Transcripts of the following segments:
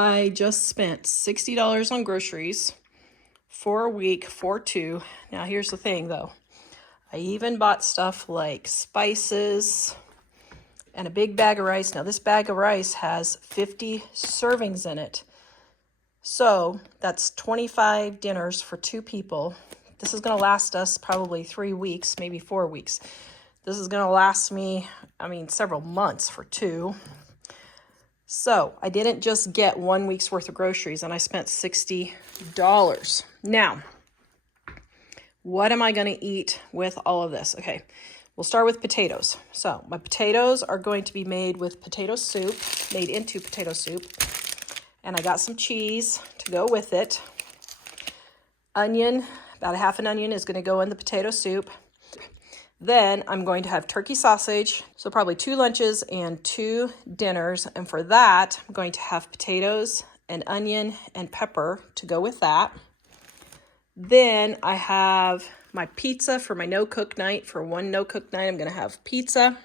I just spent $60 on groceries for a week for two. Now here's the thing though. I even bought stuff like spices and a big bag of rice. Now this bag of rice has 50 servings in it. So that's 25 dinners for two people. This is gonna last us probably 3 weeks, maybe 4 weeks. This is gonna last me, several months for two. So I didn't just get 1 week's worth of groceries and I spent $60. Now, what am I going to eat with all of this? Okay, we'll start with potatoes. So my potatoes are going to be made with potato soup, made into potato soup. And I got some cheese to go with it. Onion, about a half an onion is going to go in the potato soup. Then I'm going to have turkey sausage, so probably 2 lunches and 2 dinners. And for that, I'm going to have potatoes and onion and pepper to go with that. Then I have my pizza for my no-cook night. For one no-cook night, I'm going to have pizza.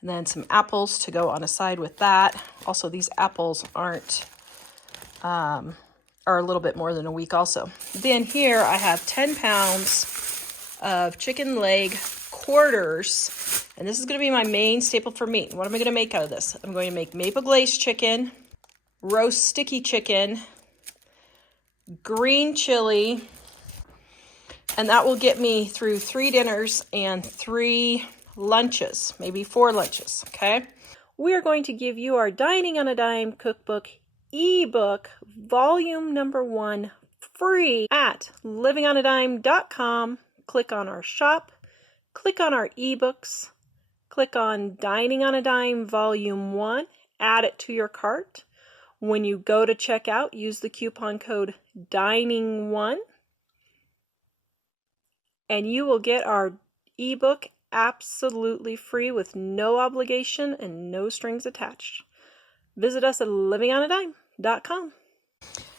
And then some apples to go on a side with that. Also, these apples are a little bit more than a week also. Then here I have 10 pounds of chicken leg quarters, and this is going to be my main staple for meat. What am I going to make out of this? I'm going to make maple glazed chicken, roast sticky chicken, green chili, and that will get me through 3 dinners and 3 lunches, maybe 4 lunches, okay? We are going to give you our Dining on a Dime cookbook ebook, volume number 1, free at livingonadime.com. Click on our shop, click on our ebooks, click on Dining on a Dime Volume 1, add it to your cart. When you go to checkout, use the coupon code DINING1, and you will get our ebook absolutely free with no obligation and no strings attached. Visit us at livingonadime.com.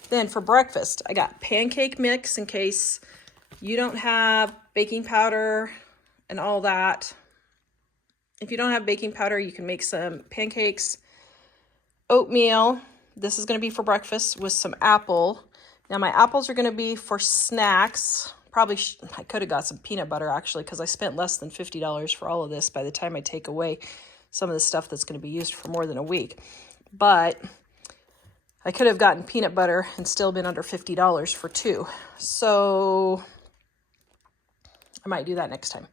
Then for breakfast, I got pancake mix in case you don't have baking powder and all that. If you don't have baking powder, you can make some pancakes. Oatmeal, this is going to be for breakfast with some apple. Now my apples are going to be for snacks. Probably, I could have got some peanut butter actually, because I spent less than $50 for all of this by the time I take away some of the stuff that's going to be used for more than a week. But I could have gotten peanut butter and still been under $50 for 2. So I might do that next time.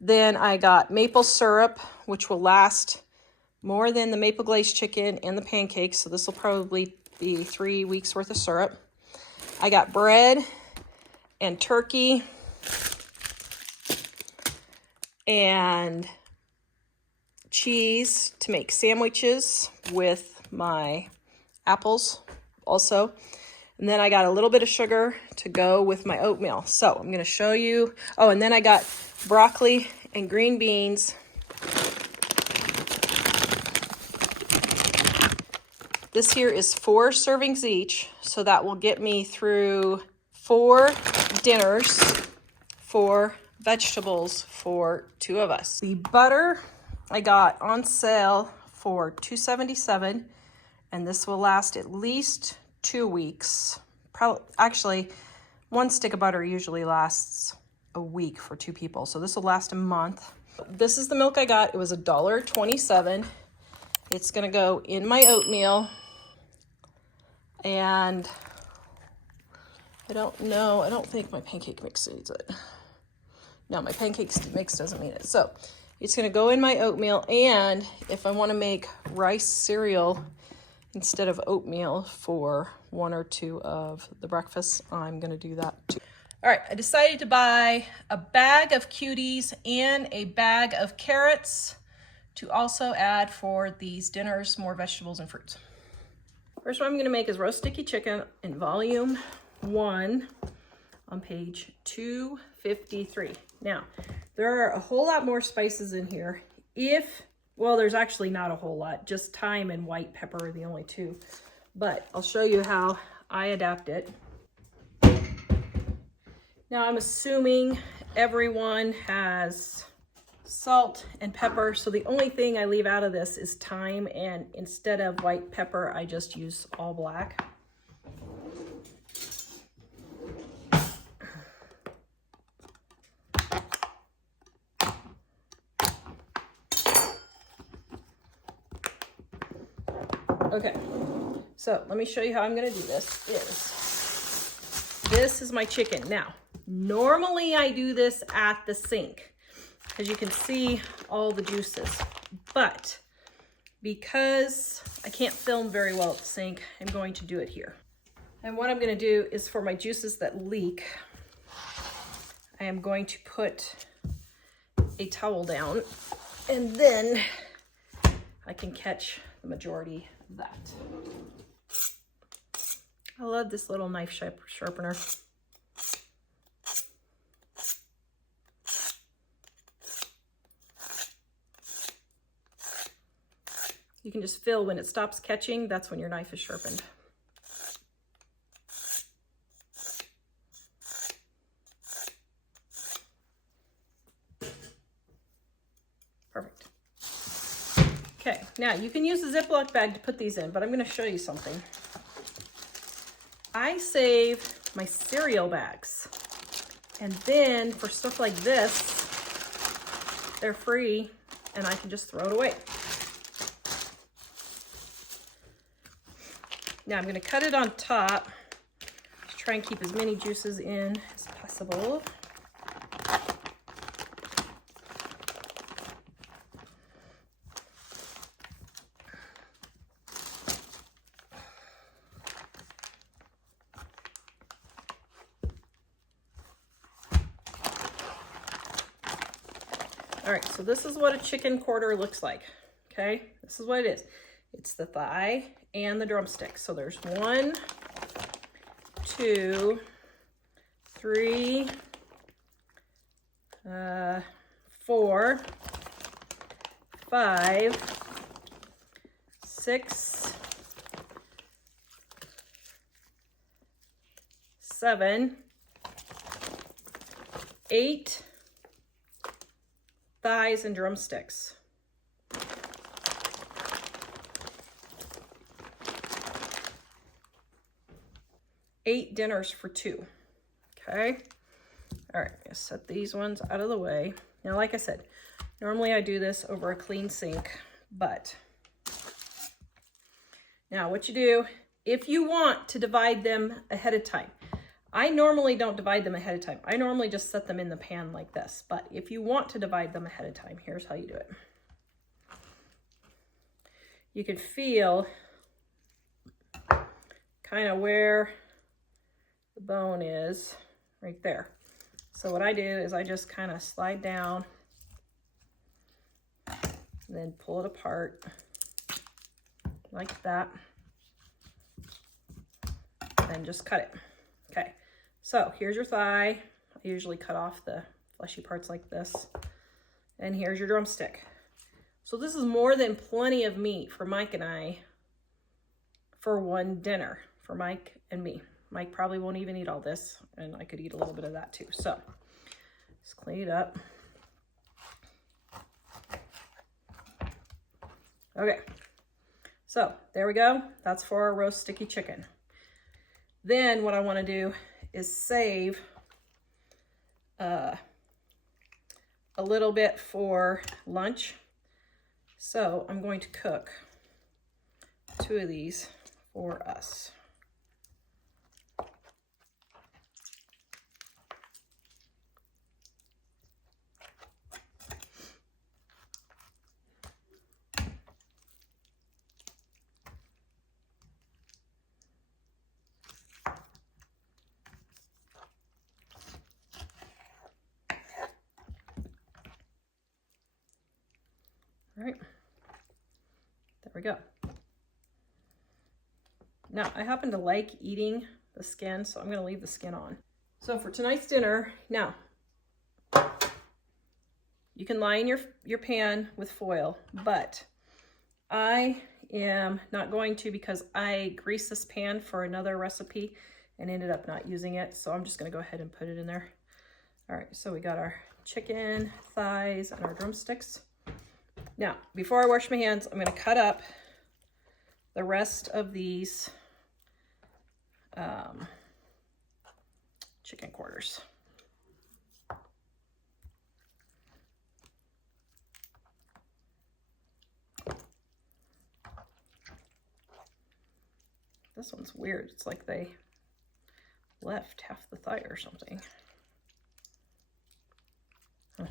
Then I got maple syrup, which will last more than the maple glazed chicken and the pancakes. So this will probably be 3 weeks worth of syrup. I got bread and turkey and cheese to make sandwiches with my apples also. And then I got a little bit of sugar to go with my oatmeal. So I'm going to show you. Oh, and then I got broccoli and green beans. This here is 4 servings each. So that will get me through 4 dinners, 4 vegetables for 2 of us. The butter I got on sale for $2.77, and this will last at least 2 weeks. Actually, 1 stick of butter usually lasts a week for 2 people, so this will last a month. This is the milk I got. It was $1.27. It's gonna go in my oatmeal, and I don't think my pancake mix needs it. No, my pancake mix doesn't need it. So it's gonna go in my oatmeal, and if I wanna make rice cereal instead of oatmeal for 1 or 2 of the breakfasts, I'm gonna do that too. All right, I decided to buy a bag of cuties and a bag of carrots to also add for these dinners, more vegetables and fruits. First one I'm gonna make is roast sticky chicken in volume 1 on page 253. Now, there are a whole lot more spices in here. Well, there's actually not a whole lot, just thyme and white pepper are the only 2. But I'll show you how I adapt it. Now I'm assuming everyone has salt and pepper. So the only thing I leave out of this is thyme, and instead of white pepper, I just use all black. Okay, so let me show you how I'm gonna do this. This is my chicken. Now, normally I do this at the sink because you can see all the juices, but because I can't film very well at the sink, I'm going to do it here. And what I'm gonna do is for my juices that leak, I am going to put a towel down, and then I can catch the majority of that. I love this little knife sharpener. You can just feel when it stops catching, that's when your knife is sharpened. Perfect. Okay, now you can use a Ziploc bag to put these in, but I'm going to show you something. I save my cereal bags, and then for stuff like this, they're free and I can just throw it away. Now I'm going to cut it on top to try and keep as many juices in as possible. All right, so this is what a chicken quarter looks like, okay? This is what it is. It's the thigh and the drumstick. So there's 1, 2, 3, 4, 5, 6, 7, 8 thighs and drumsticks. 8 dinners for 2. Okay. All right, I'll set these ones out of the way. Now, like I said, normally I do this over a clean sink, but now what you do, if you want to divide them ahead of time, I normally don't divide them ahead of time. I normally just set them in the pan like this, but if you want to divide them ahead of time, here's how you do it. You can feel kind of where the bone is right there. So what I do is I just kind of slide down and then pull it apart like that and just cut it. Okay, so here's your thigh. I usually cut off the fleshy parts like this. And here's your drumstick. So this is more than plenty of meat for Mike and I for one dinner, for Mike and me. Mike probably won't even eat all this, and I could eat a little bit of that too. So just clean it up. Okay, so there we go. That's for our roast sticky chicken. Then what I want to do is save a little bit for lunch. So I'm going to cook 2 of these for us. All right, there we go. Now, I happen to like eating the skin, so I'm going to leave the skin on. So for tonight's dinner, now, you can line your pan with foil, but I am not going to because I greased this pan for another recipe and ended up not using it, so I'm just going to go ahead and put it in there. All right, so we got our chicken thighs and our drumsticks. Now, before I wash my hands, I'm gonna cut up the rest of these chicken quarters. This one's weird. It's like they left half the thigh or something. Huh.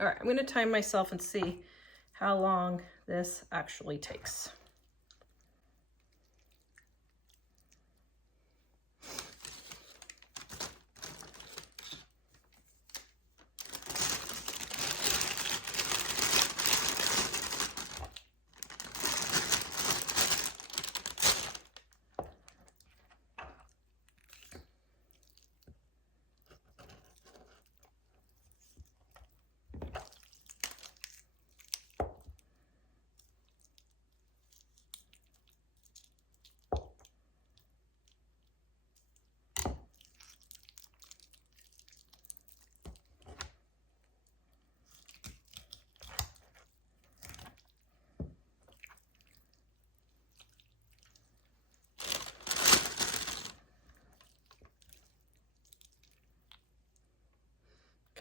All right, I'm going to time myself and see how long this actually takes.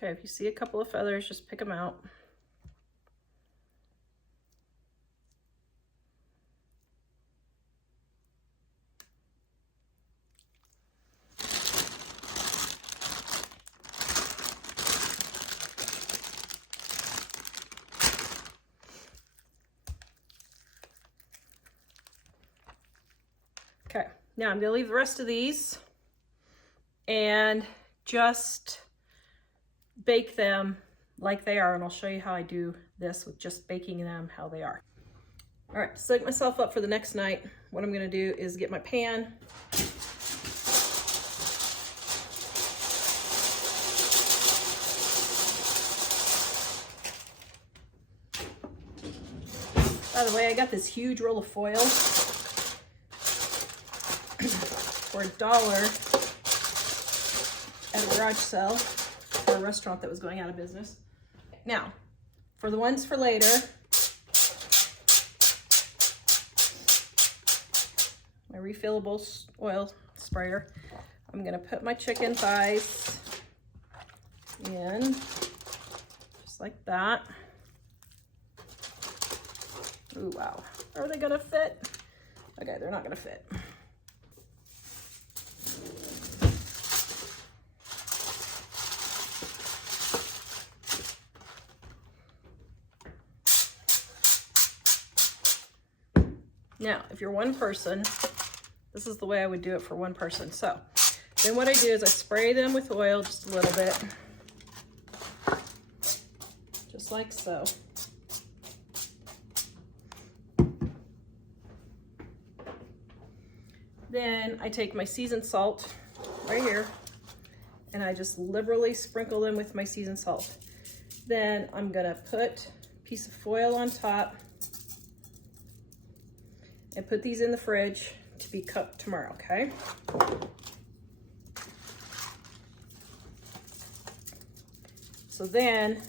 Okay, if you see a couple of feathers, just pick them out. Okay, now I'm gonna leave the rest of these and just bake them like they are, and I'll show you how I do this with just baking them how they are. All right, to set myself up for the next night, what I'm gonna do is get my pan. By the way, I got this huge roll of foil for $1 at a garage sale for a restaurant that was going out of business. Now, for the ones for later, my refillable oil sprayer, I'm gonna put my chicken thighs in, just like that. Ooh, wow. Are they gonna fit? Okay, they're not gonna fit. Now, if you're one person, this is the way I would do it for one person. So then what I do is I spray them with oil just a little bit, just like so. Then I take my seasoned salt right here and I just liberally sprinkle them with my seasoned salt. Then I'm gonna put a piece of foil on top and put these in the fridge to be cooked tomorrow, okay? So then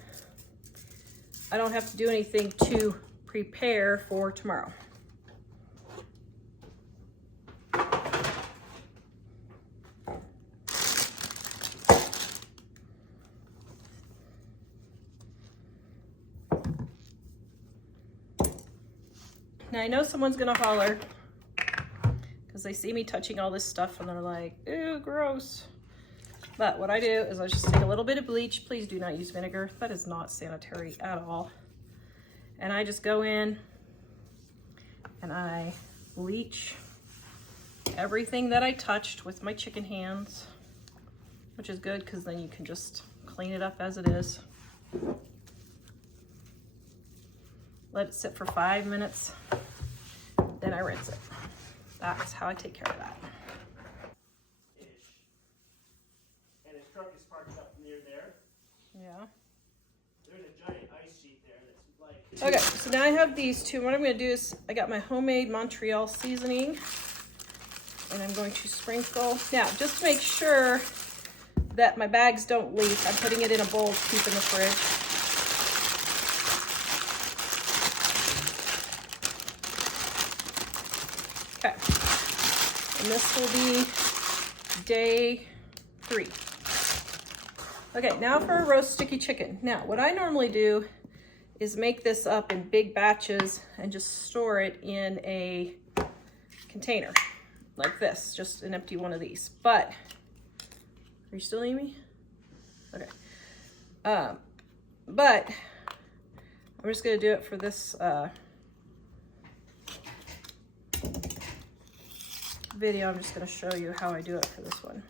I don't have to do anything to prepare for tomorrow. Now I know someone's gonna holler because they see me touching all this stuff and they're like, ew, gross. But what I do is I just take a little bit of bleach. Please do not use vinegar. That is not sanitary at all. And I just go in and I bleach everything that I touched with my chicken hands, which is good because then you can just clean it up as it is. Let it sit for 5 minutes, then I rinse it. That's how I take care of that. And his truck is parked up near there. Yeah. There's a giant ice sheet there that's like... Okay, so now I have these two. What I'm going to do is I got my homemade Montreal seasoning, and I'm going to sprinkle. Now, just to make sure that my bags don't leak, I'm putting it in a bowl to keep in the fridge. Okay, and this will be day 3. Okay, now for a roast sticky chicken. Now, what I normally do is make this up in big batches and just store it in a container like this, just an empty one of these. But, are you still needing me? Okay. But I'm just gonna do it for this video. I'm just gonna show you how I do it for this one.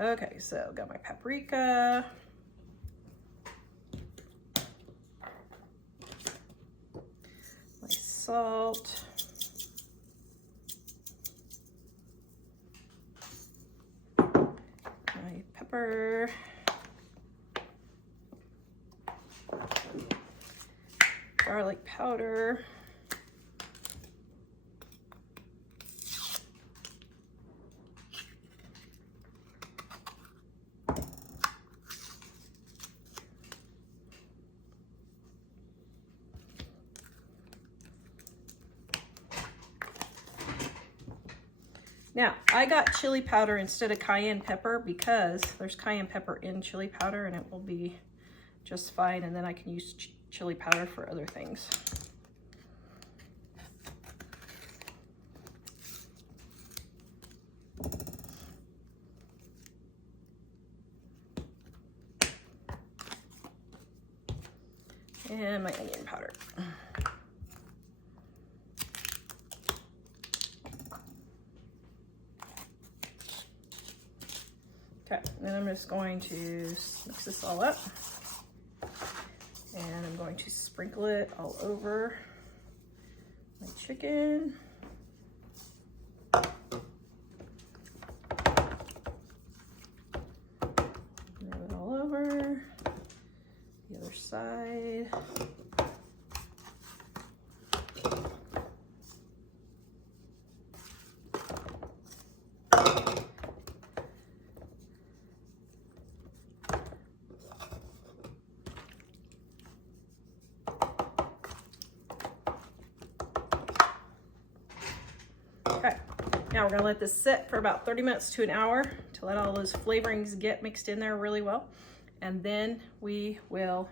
Okay, so got my paprika. My salt. My pepper. Garlic powder. Now, I got chili powder instead of cayenne pepper because there's cayenne pepper in chili powder and it will be just fine, and then I can use chili powder for other things. And my onion powder. Okay, then I'm just going to mix this all up. And I'm going to sprinkle it all over my chicken. Move it all over. The other side. Okay, now we're gonna let this sit for about 30 minutes to an hour to let all those flavorings get mixed in there really well. And then we will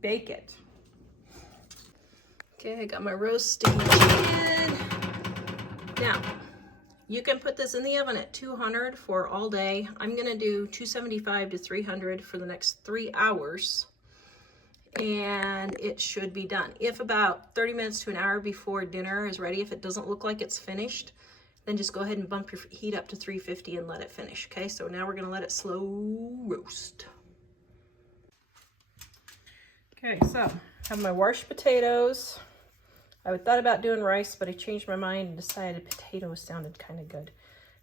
bake it. Okay, I got my roast sticky chicken. Now, you can put this in the oven at 200 for all day. I'm gonna do 275 to 300 for the next 3 hours. And it should be done. If about 30 minutes to an hour before dinner is ready, if it doesn't look like it's finished, then just go ahead and bump your heat up to 350 and let it finish, okay? So now we're gonna let it slow roast. Okay, so I have my washed potatoes. I thought about doing rice, but I changed my mind and decided potatoes sounded kind of good.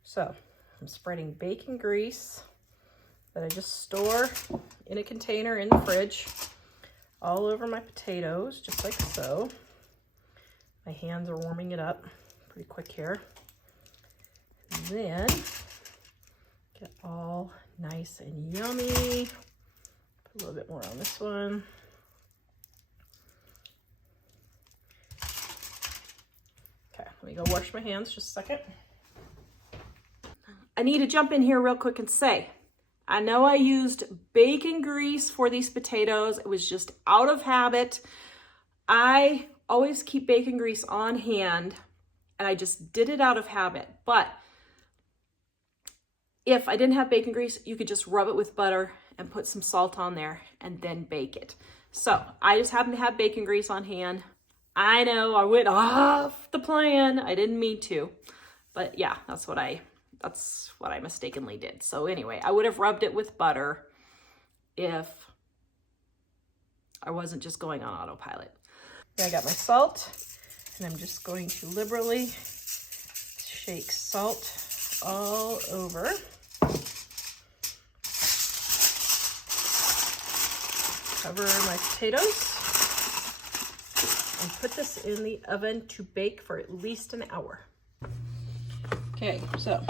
So I'm spreading bacon grease that I just store in a container in the fridge all over my potatoes, just like so. My hands are warming it up pretty quick here. And then get all nice and yummy. Put a little bit more on this one. Okay, let me go wash my hands just a second. I need to jump in here real quick and say, I know I used bacon grease for these potatoes. It was just out of habit. I always keep bacon grease on hand, and I just did it out of habit. But if I didn't have bacon grease, you could just rub it with butter and put some salt on there and then bake it. So I just happened to have bacon grease on hand. I know I went off the plan. I didn't mean to, but yeah, that's what I mistakenly did. So anyway, I would have rubbed it with butter if I wasn't just going on autopilot. I got my salt And I'm just going to liberally shake salt all over. Cover my potatoes and put this in the oven to bake for at least an hour. Okay, so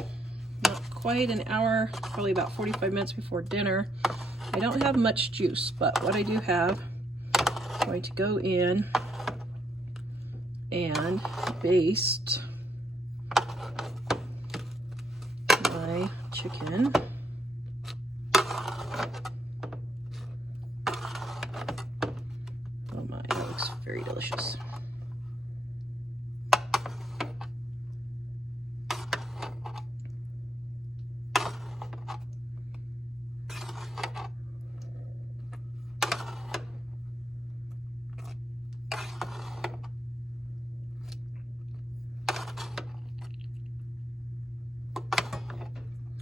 not quite an hour, probably about 45 minutes before dinner. I don't have much juice, but what I do have, I'm going to go in and baste my chicken. Oh my, that looks very delicious.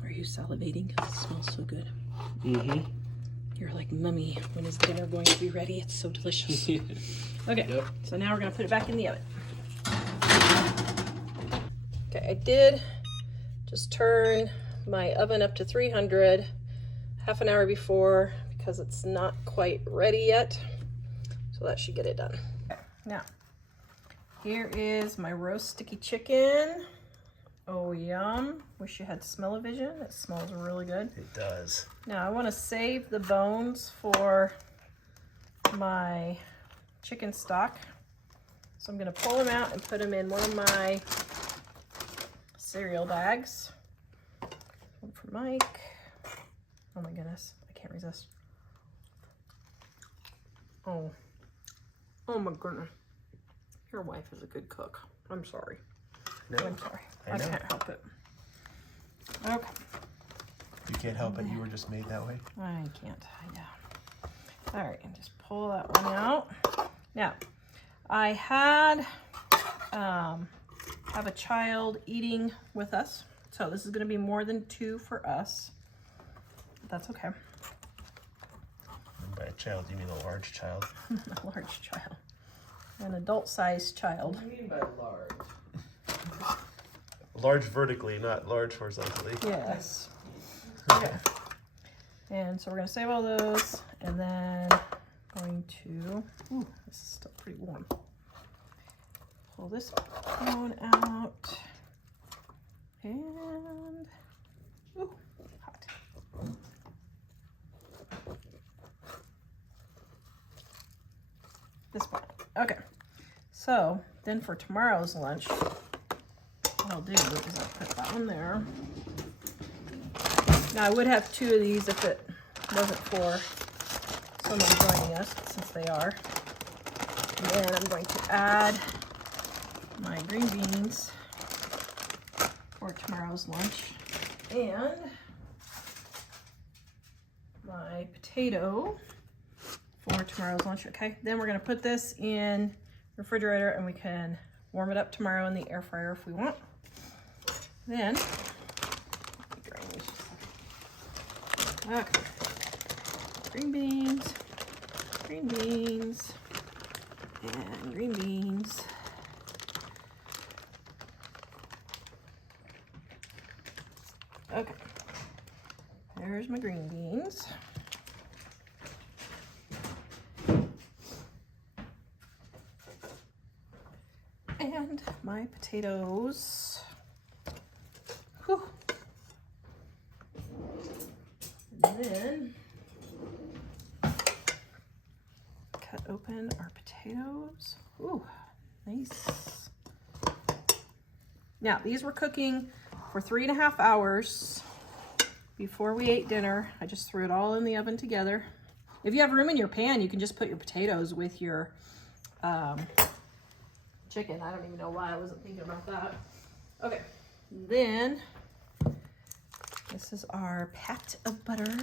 Are you salivating? Because it smells so good. Mm-hmm. You're like, Mummy, when is dinner going to be ready? It's so delicious. Okay, yep. So now we're gonna put it back in the oven. Okay, I did just turn my oven up to 300 half an hour before because it's not quite ready yet. So that should get it done. Okay, now, here is my roast sticky chicken. Oh, yum. Wish you had smell-o-vision. It smells really good. It does. Now, I want to save the bones for my chicken stock. So I'm going to pull them out and put them in one of my cereal bags. One for Mike. Oh my goodness, I can't resist. Oh my goodness. Your wife is a good cook. I'm sorry. No, I'm sorry. I can't help it. Okay. You can't help it. You were just made that way. I can't. I know. All right, and just pull that one out. Now, I had have a child eating with us, so this is going to be more than 2 for us. But that's okay. And by a child, you mean a large child? A large child, an adult-sized child. What do you mean by large? Large vertically, not large horizontally. Yes. Okay. And so we're going to save all those, and then going to, ooh, this is still pretty warm. Pull this bone out, and, ooh, hot. This one. Okay. So then for tomorrow's lunch, what I'll do is I'll put that one there. Now I would have 2 of these if it wasn't for someone joining us, but since they are. And then I'm going to add my green beans for tomorrow's lunch and my potato for tomorrow's lunch. Okay, then we're going to put this in the refrigerator and we can warm it up tomorrow in the air fryer if we want. Then, okay, green beans, and green beans. Okay, there's my green beans. And my potatoes. Whew. And then cut open our potatoes. Ooh, nice. Now, these were cooking for 3.5 hours before we ate dinner. I just threw it all in the oven together. If you have room in your pan, you can just put your potatoes with your chicken. I don't even know why I wasn't thinking about that. Okay, then this is our pat of butter.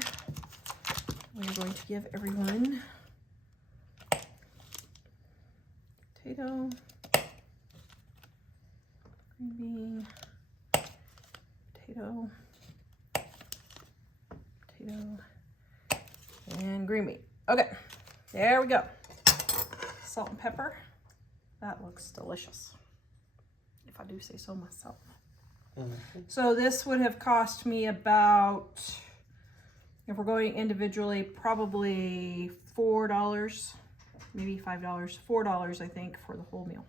We're going to give everyone potato, green bean, potato, and green bean. Okay, there we go. Salt and pepper. That looks delicious, if I do say so myself. Mm-hmm. So this would have cost me about, if we're going individually, probably $4, maybe $5, $4 I think for the whole meal,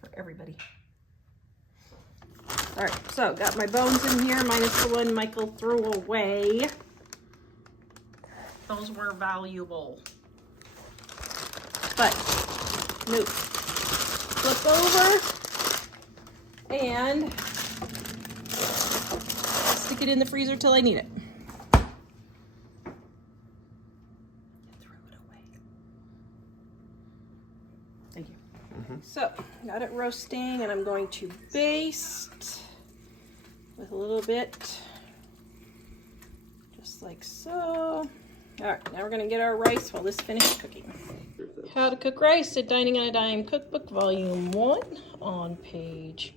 for everybody. All right, so got my bones in here, minus the one Michael threw away. Those were valuable. But, nope. Flip over and stick it in the freezer till I need it. Throw it away. Thank you. Mm-hmm. So, got it roasting, and I'm going to baste with a little bit, just like so. All right, now we're gonna get our rice while this finishes cooking. How to Cook Rice at Dining on a Dime Cookbook, Volume 1, on page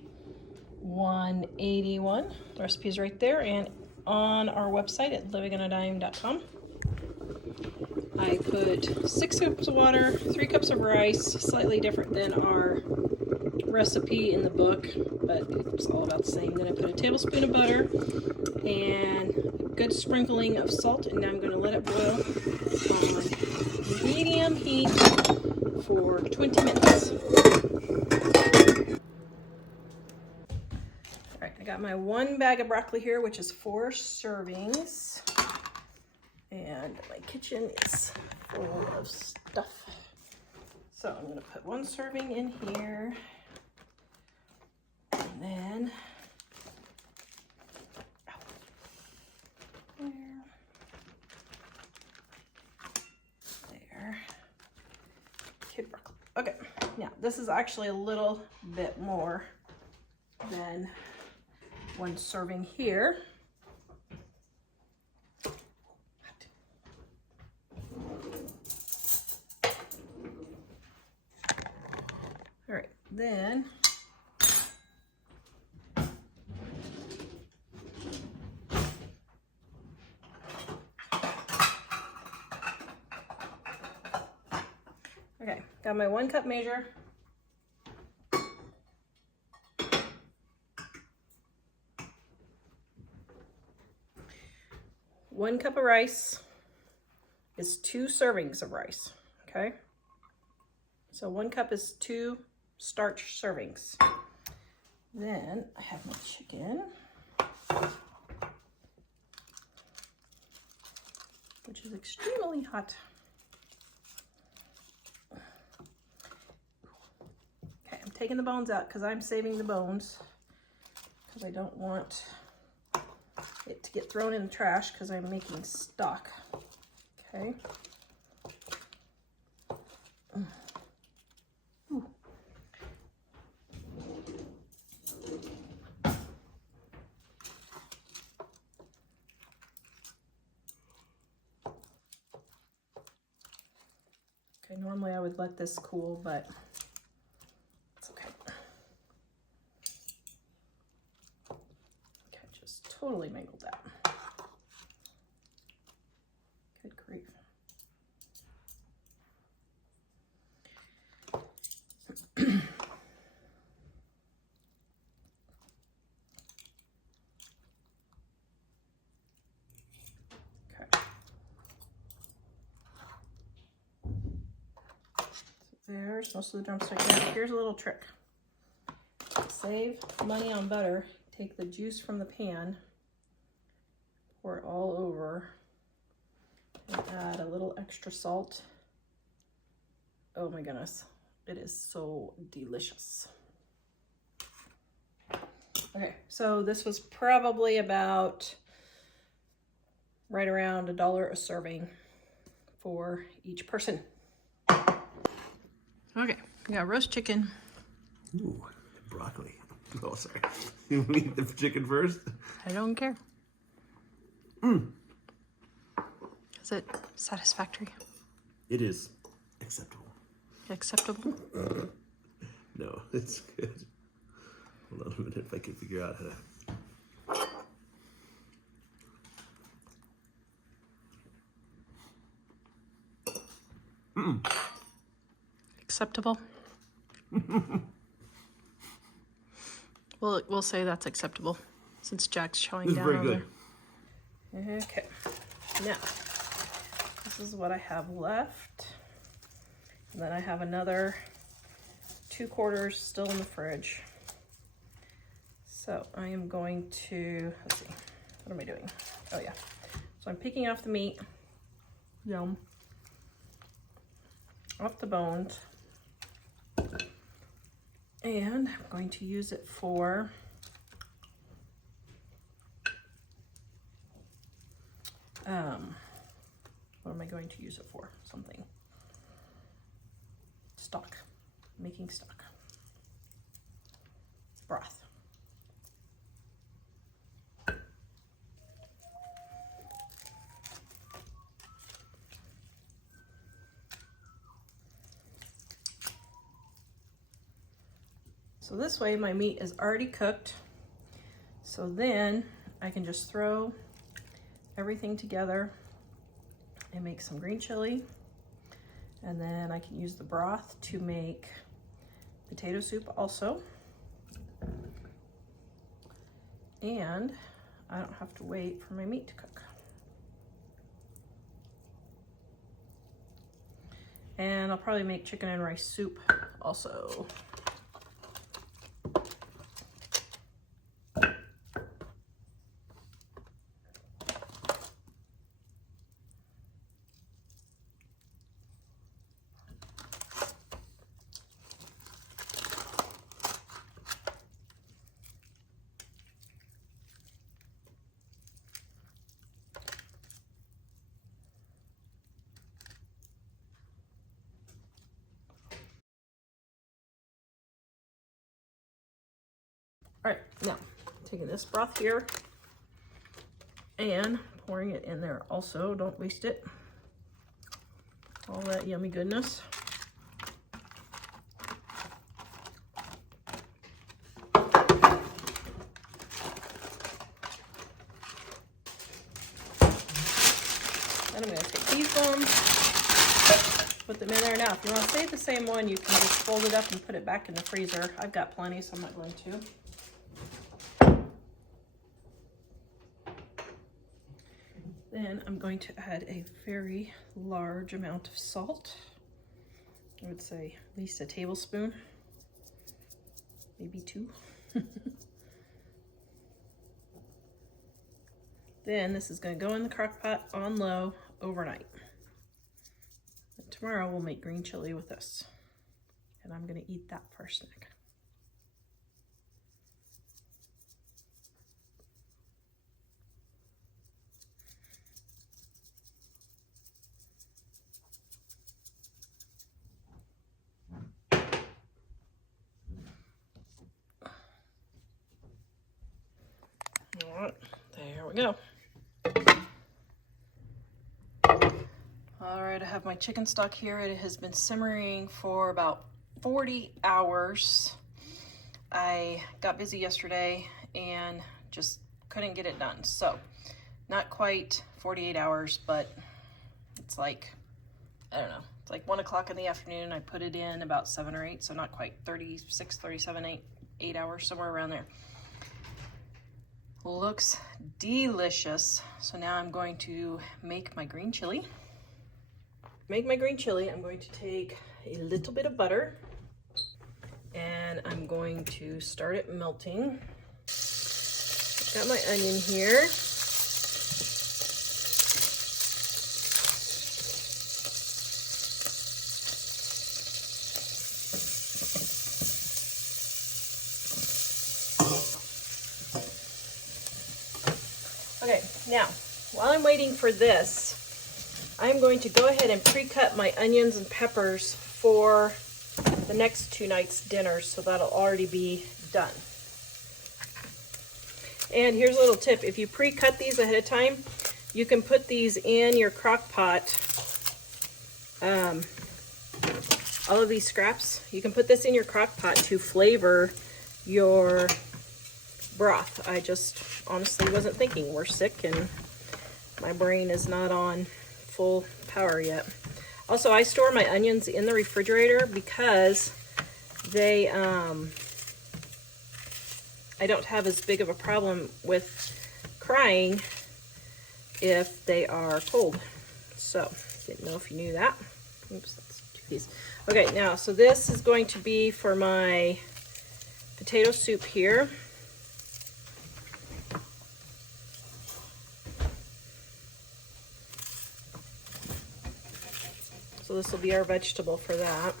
181. The recipe is right there and on our website at livingonadime.com. I put 6 cups of water, 3 cups of rice, slightly different than our recipe in the book, but it's all about the same. Then I put a tablespoon of butter and a good sprinkling of salt, and now I'm going to let it boil on medium heat for 20 minutes. All right, I got my 1 bag of broccoli here, which is 4 servings. And my kitchen is full of stuff. So I'm gonna put 1 serving in here. And then, there. Kid broccoli. Okay, now this is actually a little bit more than 1 serving here. All right, then okay, got my 1 cup measure. One cup of rice is 2 servings of rice, okay? So 1 cup is 2 starch servings. Then I have my chicken, which is extremely hot. Okay, I'm taking the bones out because I'm saving the bones because I don't want it to get thrown in the trash because I'm making stock. Okay. Ooh. Okay, normally I would let this cool, but it's okay. Okay, just totally mangled that. Good grief. There's most of the drumstick. Now, here's a little trick. Save money on butter. Take the juice from the pan, pour it all over, and add a little extra salt. Oh my goodness, it is so delicious. Okay, so this was probably about right around $1 a serving for each person. Okay, we got roast chicken. Ooh, broccoli. Oh, sorry. You want to eat the chicken first? I don't care. Is it satisfactory? It is acceptable. Acceptable? No, it's good. Hold on a minute if I can figure out how to... Acceptable? We'll say that's acceptable since Jack's showing This is down very on good. there. Okay, now this is what I have left. And then I have another 2/4 still in the fridge. So I am going to, let's see, what am I doing? Oh yeah, so I'm picking off the meat, yum, off the bones. And I'm going to use it for what am I going to use it for? Something. Stock. Making stock. Broth. So this way my meat is already cooked. So then I can just throw everything together and make some green chili. And then I can use the broth to make potato soup also. And I don't have to wait for my meat to cook. And I'll probably make chicken and rice soup also. All right, now taking this broth here and pouring it in there also. Don't waste it. All that yummy goodness. Then I'm going to take these ones, put them in there. Now, if you want to save the same one, you can just fold it up and put it back in the freezer. I've got plenty, so I'm not going to. Then I'm going to add a very large amount of salt. I would say at least a tablespoon, maybe 2. Then this is going to go in the crock pot on low overnight. And tomorrow we'll make green chili with this. And I'm going to eat that for a snack. All right, there we go. All right, I have my chicken stock here. It has been simmering for about 40 hours. I got busy yesterday and just couldn't get it done. So not quite 48 hours, but it's like, I don't know, it's like 1 o'clock in the afternoon. I put it in about 7 or 8, so not quite 36, 37, 8 hours, somewhere around there. Looks delicious. So now I'm going to make my green chili. Make my green chili, I'm going to take a little bit of butter and I'm going to start it melting. Got my onion here. Okay, now, while I'm waiting for this, I'm going to go ahead and pre-cut my onions and peppers for the next 2 nights' dinner, so that'll already be done. And here's a little tip. If you pre-cut these ahead of time, you can put these in your crock pot. All of these scraps, you can put this in your crock pot to flavor your broth. I just honestly wasn't thinking. We're sick and my brain is not on full power yet. Also, I store my onions in the refrigerator because they, I don't have as big of a problem with crying if they are cold. So, didn't know if you knew that. Oops, that's 2 pieces. Okay, now, so this is going to be for my potato soup here. So this will be our vegetable for that.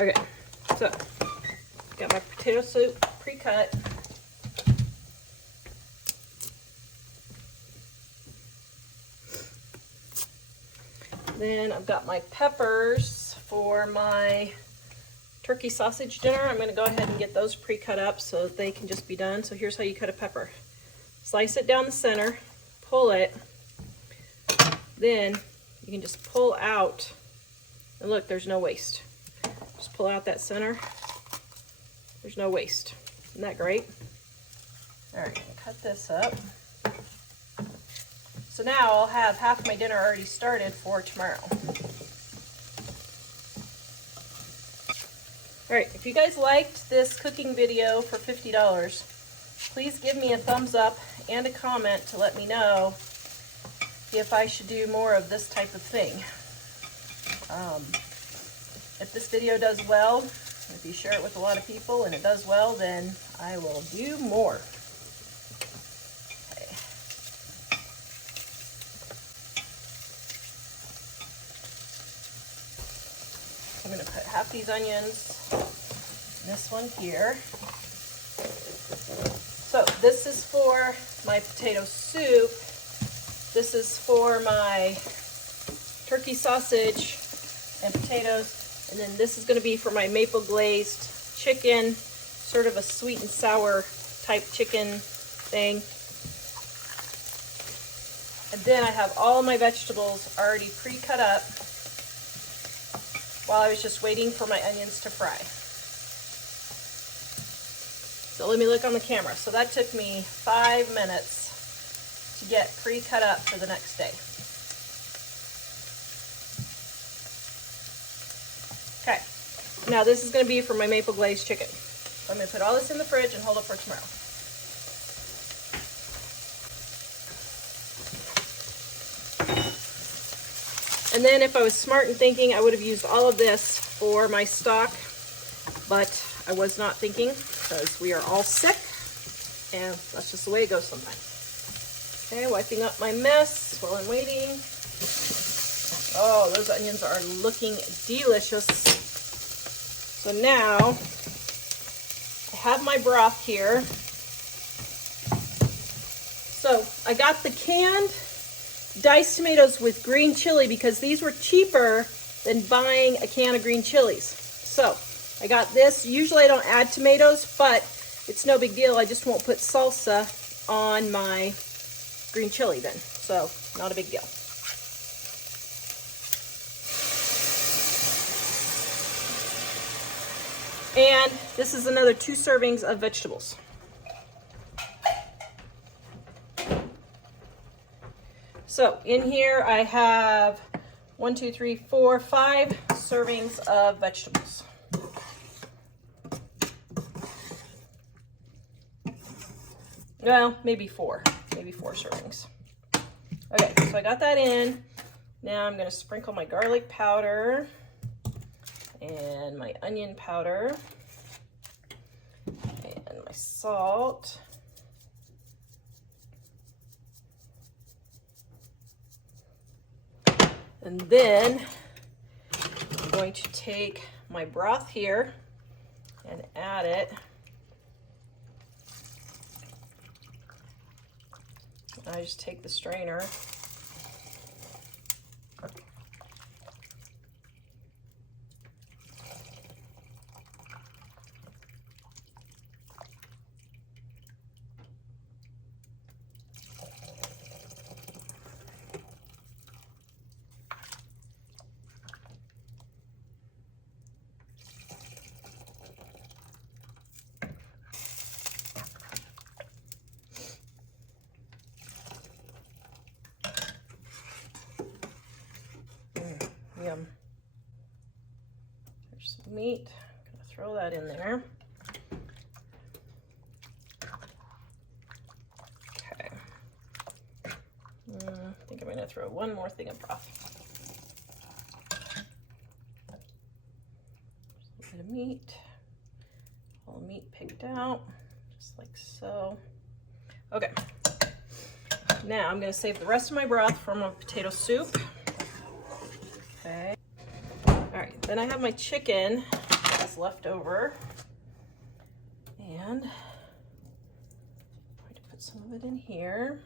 Okay, so got my potato soup pre-cut. Then I've got my peppers for my turkey sausage dinner. I'm going to go ahead and get those pre-cut up so that they can just be done. So here's how you cut a pepper. Slice it down the center, pull it, then you can just pull out, and look, there's no waste. Just pull out that center. There's no waste. Isn't that great? All right, cut this up. So now I'll have half my dinner already started for tomorrow. All right, if you guys liked this cooking video for $50, please give me a thumbs up and a comment to let me know if I should do more of this type of thing. If this video does well, if you share it with a lot of people and it does well, then I will do more. Okay. I'm going to put half these onions in this one here. So this is for my potato soup. This is for my turkey sausage and potatoes. And then this is going to be for my maple glazed chicken, sort of a sweet and sour type chicken thing. And then I have all my vegetables already pre-cut up while I was just waiting for my onions to fry. So let me look on the camera. So that took me 5 minutes to get pre-cut up for the next day. Okay, now this is going to be for my maple glazed chicken. So I'm going to put all this in the fridge and hold it for tomorrow. And then if I was smart in thinking, I would have used all of this for my stock, but I was not thinking because we are all sick and that's just the way it goes sometimes. Okay, wiping up my mess while I'm waiting. Oh, those onions are looking delicious. So now I have my broth here. So I got the canned diced tomatoes with green chili because these were cheaper than buying a can of green chilies. So I got this. Usually I don't add tomatoes, but it's no big deal. I just won't put salsa on my green chili then. So not a big deal. And this is another 2 servings of vegetables. So in here I have 1, 2, 3, 4, 5 servings of vegetables. Well, maybe 4 servings. Okay, so I got that in. Now I'm going to sprinkle my garlic powder and my onion powder and my salt. And then I'm going to take my broth here and add it. I just take the strainer. meat. I'm gonna throw that in there. Okay. I think I'm gonna throw one more thing of broth. Just a bit of meat. All the meat picked out, just like so. Okay. Now I'm gonna save the rest of my broth for my potato soup. Okay. All right, then I have my chicken that's left over. And I'm going to put some of it in here.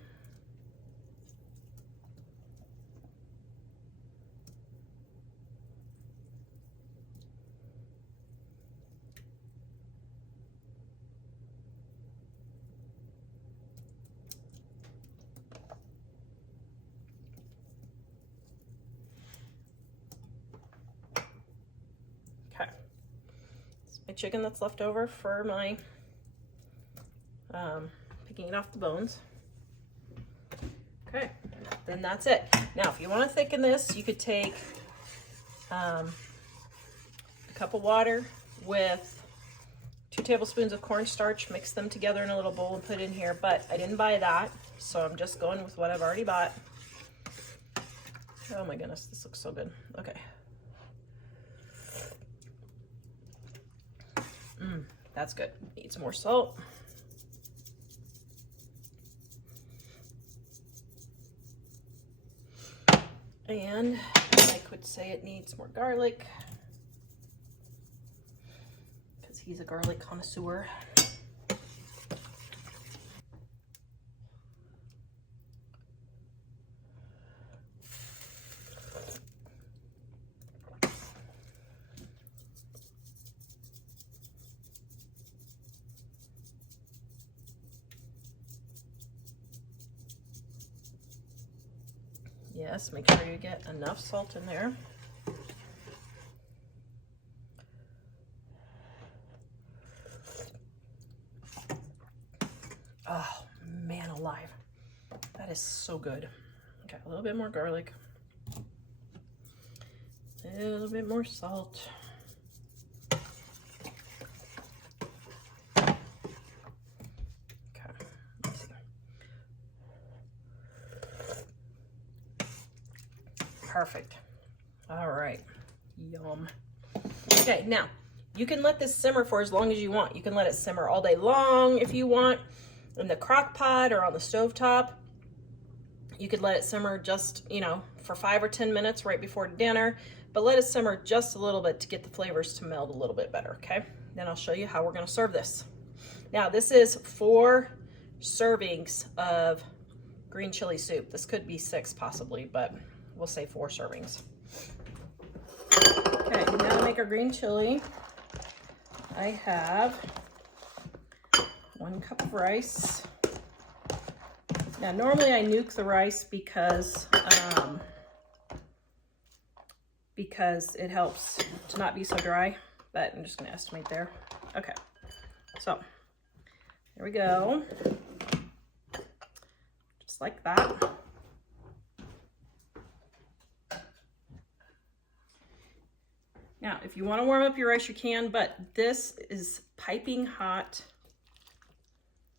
Okay. It's my chicken that's left over for my picking it off the bones. Okay, then that's it. Now, if you want to thicken this, you could take a cup of water with 2 tablespoons of cornstarch, mix them together in a little bowl and put it in here, but I didn't buy that, so I'm just going with what I've already bought. Oh my goodness, this looks so good. Okay. That's good. Need some more salt. And I could say it needs more garlic because he's a garlic connoisseur. Yes, make sure you get enough salt in there. Oh, man alive. That is so good. Okay, a little bit more garlic. A little bit more salt. Okay, let's see. Perfect. All right, yum. Okay, now you can let this simmer for as long as you want. You can let it simmer all day long if you want in the crock pot or on the stove top. You could let it simmer just, you know, for 5 or 10 minutes right before dinner, but let it simmer just a little bit to get the flavors to meld a little bit better, okay? Then I'll show you how we're gonna serve this. Now, this is 4 servings of green chili soup. This could be 6 possibly, but we'll say 4 servings. Okay, now to make our green chili, I have 1 cup of rice. Now, normally I nuke the rice because it helps to not be so dry, but I'm just gonna estimate there. Okay, so there we go. Just like that. Now, if you wanna warm up your rice, you can, but this is piping hot.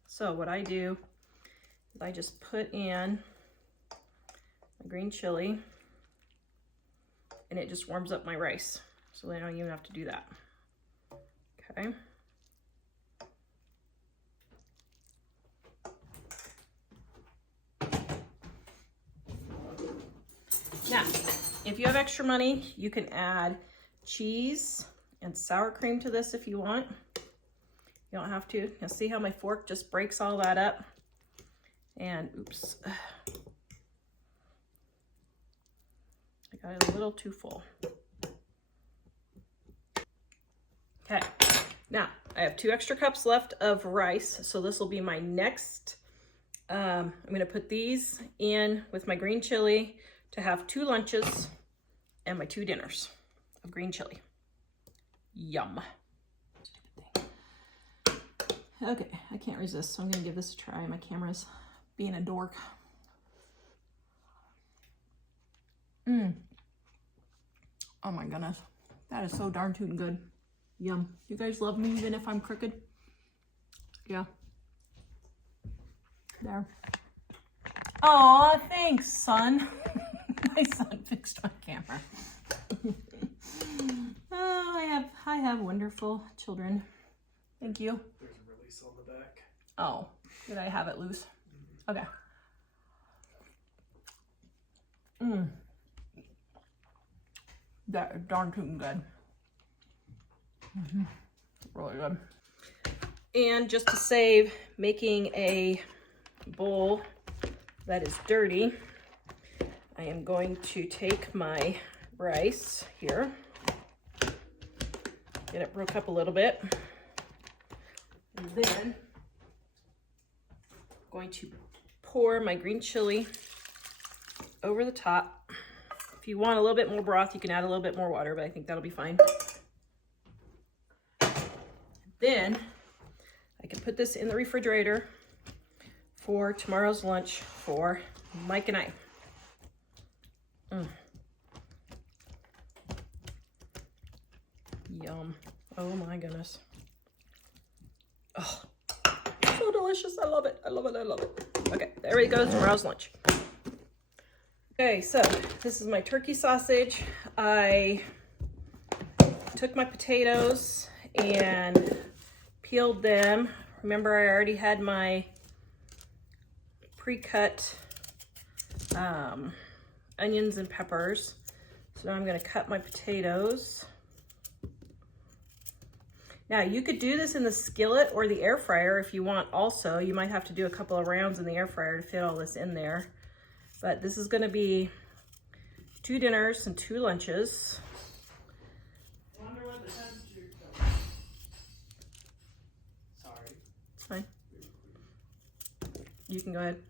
So what I do is I just put in my green chili and it just warms up my rice. So I don't even have to do that. Okay. Now, if you have extra money, you can add cheese and sour cream to this if you want. You don't have to. Now see how my fork just breaks all that up? And oops, I got it a little too full. Okay, now I have 2 extra cups left of rice, so this will be my next. I'm gonna put these in with my green chili to have 2 lunches and my 2 dinners of green chili. Yum. Okay, I can't resist, so I'm gonna give this a try. My camera's being a dork. Oh my goodness, that is so darn tootin' good. Yum. You guys love me even if I'm crooked? Yeah. There. Aw, thanks, son. My son fixed my camera. Oh, I have wonderful children. Thank you. There's a release on the back. Oh, did I have it loose? Okay. That is darn tootin' good. Really good. And just to save making a bowl that is dirty, I am going to take my rice here, get it broke up a little bit, and then I'm going to pour my green chili over the top. If you want a little bit more broth, you can add a little bit more water, but I think that'll be fine. Then I can put this in the refrigerator for tomorrow's lunch for Mike and I. Yum. Oh my goodness. Oh, so delicious. I love it. I love it. I love it. Okay, there we go. Tomorrow's lunch. Okay, so this is my turkey sausage. I took my potatoes and peeled them. Remember, I already had my pre-cut onions and peppers. So now I'm going to cut my potatoes. Now you could do this in the skillet or the air fryer if you want also. You might have to do a couple of rounds in the air fryer to fit all this in there. But this is going to be 2 dinners and 2 lunches. I wonder what the temperature. Sorry. It's fine. You can go ahead.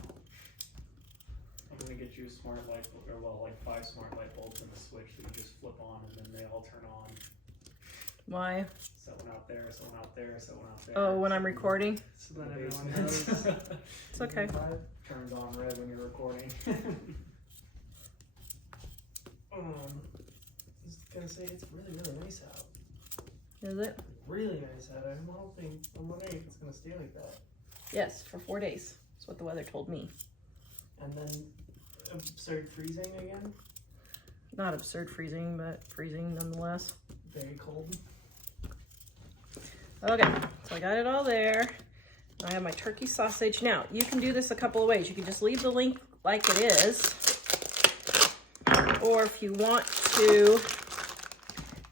I'm gonna get you a smart light bulb, or well, like 5 smart light bulbs and a switch that you just flip on, and then they all turn on. Why? Set one out there, set one out there, set one out there. Oh, when I'm recording? So then everyone knows. It's okay. Turns on red when you're recording. I was gonna say it's really, really nice out. Is it? Really nice out. I'm wondering if it's gonna stay like that. Yes, for 4 days. That's what the weather told me. And then absurd freezing again. Not absurd freezing, but freezing nonetheless. Very cold. Okay, so I got it all there. I have my turkey sausage. Now, you can do this a couple of ways. You can just leave the length like it is. Or if you want to,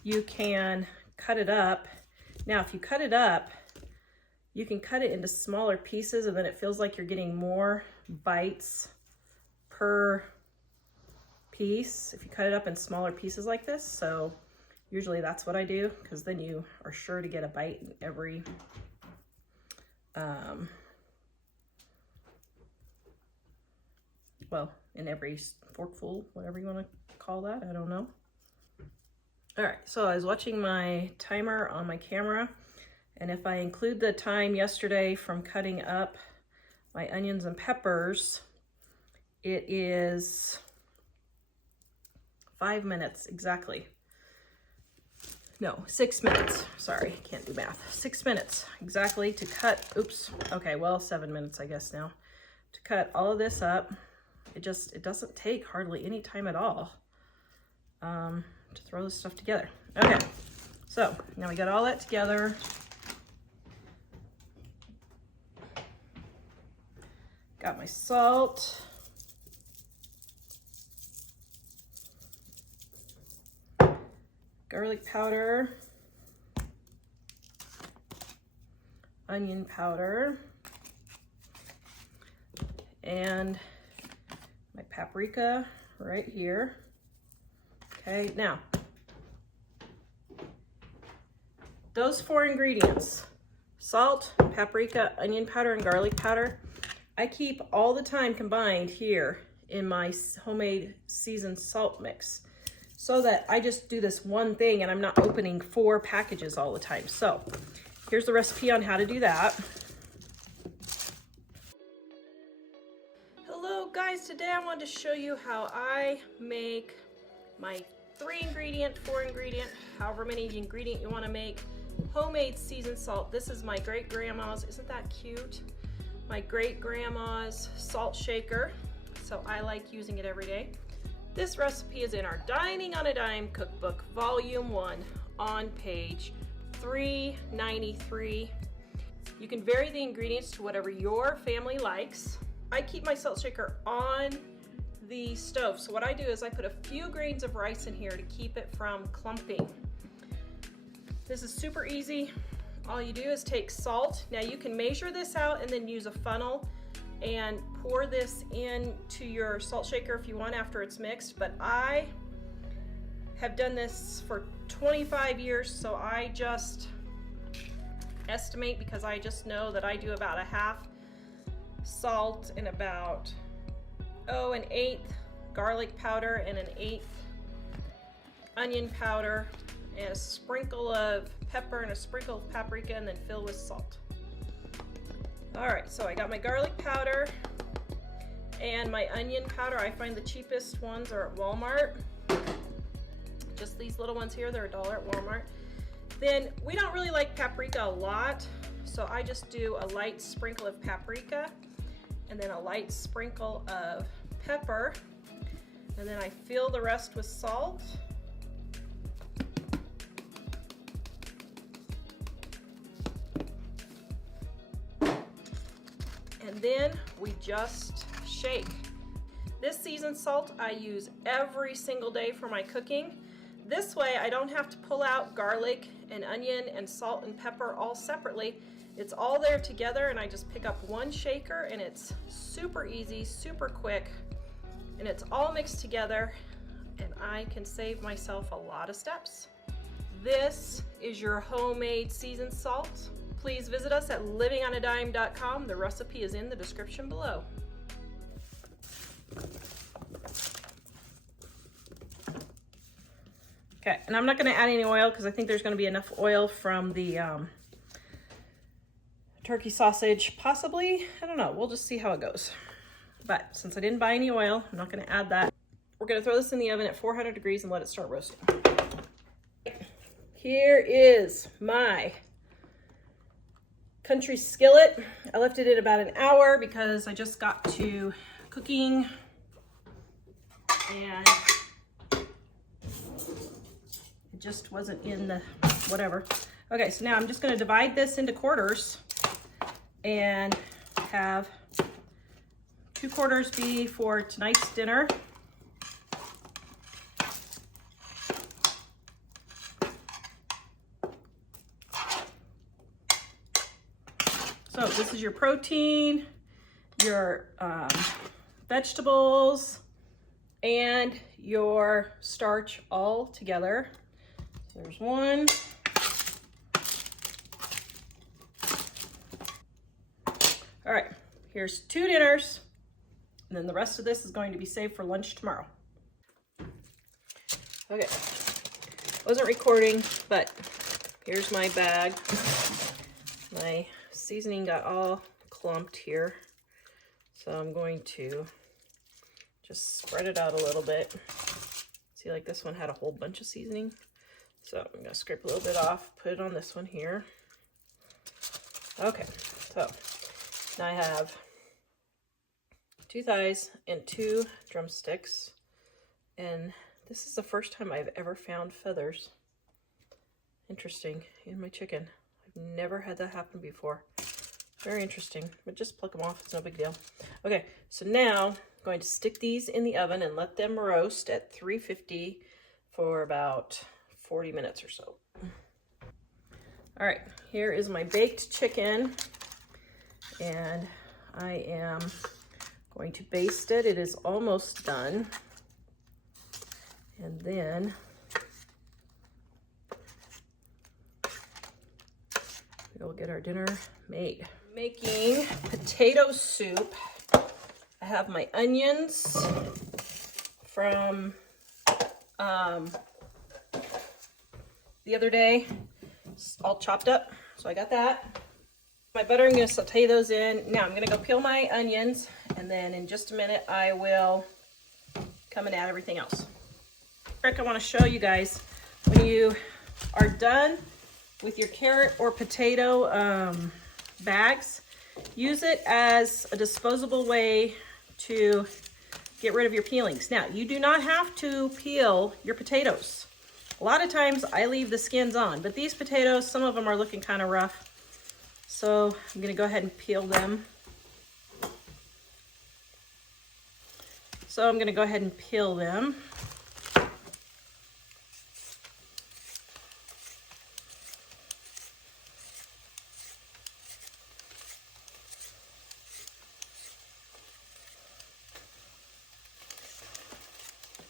you can cut it up. Now, if you cut it up, you can cut it into smaller pieces and then it feels like you're getting more bites per piece if you cut it up in smaller pieces like this. So usually that's what I do, because then you are sure to get a bite in every in every forkful, whatever you want to call that. I don't know. All right, so I was watching my timer on my camera, and if I include the time yesterday from cutting up my onions and peppers, it is 5 minutes exactly. No, 6 minutes. Sorry, can't do math. 6 minutes exactly to cut. Oops. Okay, well, 7 minutes, I guess now, to cut all of this up. It doesn't take hardly any time at all to throw this stuff together. Okay, so now we got all that together. Got my salt. Garlic powder. Onion powder. And my paprika right here. Okay, now, those 4 ingredients, salt, paprika, onion powder, and garlic powder, I keep all the time combined here in my homemade seasoned salt mix, so that I just do this one thing and I'm not opening 4 packages all the time. So here's the recipe on how to do that. Hello guys, today I wanted to show you how I make my 3 ingredient, 4 ingredient, however many ingredient you want to make, homemade seasoned salt. This is my great grandma's, isn't that cute? My great grandma's salt shaker, so I like using it every day. This recipe is in our Dining on a Dime cookbook, volume 1, on page 393. You can vary the ingredients to whatever your family likes. I keep my salt shaker on the stove, so what I do is I put a few grains of rice in here to keep it from clumping. This is super easy. All you do is take salt. Now you can measure this out and then use a funnel and pour this into your salt shaker if you want after it's mixed, but I have done this for 25 years, so I just estimate, because I just know that I do about a half salt and about an eighth garlic powder and an eighth onion powder and a sprinkle of pepper and a sprinkle of paprika, and then fill with salt. All right, so I got my garlic powder and my onion powder. I find the cheapest ones are at Walmart. Just these little ones here, they're $1 at Walmart. Then we don't really like paprika a lot, so I just do a light sprinkle of paprika and then a light sprinkle of pepper, and then I fill the rest with salt. And then we just shake. This seasoned salt I use every single day for my cooking. This way I don't have to pull out garlic and onion and salt and pepper all separately. It's all there together, and I just pick up one shaker, and it's super easy, super quick, and it's all mixed together, and I can save myself a lot of steps. This is your homemade seasoned salt. Please visit us at livingonadime.com. The recipe is in the description below. Okay, and I'm not going to add any oil because I think there's going to be enough oil from the turkey sausage, possibly. I don't know. We'll just see how it goes. But since I didn't buy any oil, I'm not going to add that. We're going to throw this in the oven at 400 degrees and let it start roasting. Here is my country skillet. I left it in about an hour because I just got to cooking and it just wasn't in the whatever. Okay, so now I'm just going to divide this into quarters and have 2 quarters be for tonight's dinner. So this is your protein, your vegetables, and your starch all together. So there's one. All right, here's 2 dinners, and then the rest of this is going to be saved for lunch tomorrow. Okay, wasn't recording, but here's my bag. My seasoning got all clumped here, so I'm going to just spread it out a little bit. See, like this one had a whole bunch of seasoning, so I'm gonna scrape a little bit off, put it on this one here. Okay, so now I have 2 thighs and 2 drumsticks, and this is the first time I've ever found feathers. Interesting, in my chicken. I've never had that happen before. Very interesting, but just pluck them off, it's no big deal. Okay, so now I'm going to stick these in the oven and let them roast at 350 for about 40 minutes or so. All right, here is my baked chicken, and I am going to baste it. It is almost done. And then we'll get our dinner made. Making potato soup. I have my onions from the other day, it's all chopped up, so I got that. My butter, I'm going to saute those in. Now I'm going to go peel my onions, and then in just a minute I will come and add everything else. trick I want to show you guys. When you are done with your carrot or potato bags, use it as a disposable way to get rid of your peelings. Now, you do not have to peel your potatoes. A lot of times I leave the skins on, but these potatoes, some of them are looking kind of rough. So I'm gonna go ahead and peel them. So I'm gonna go ahead and peel them.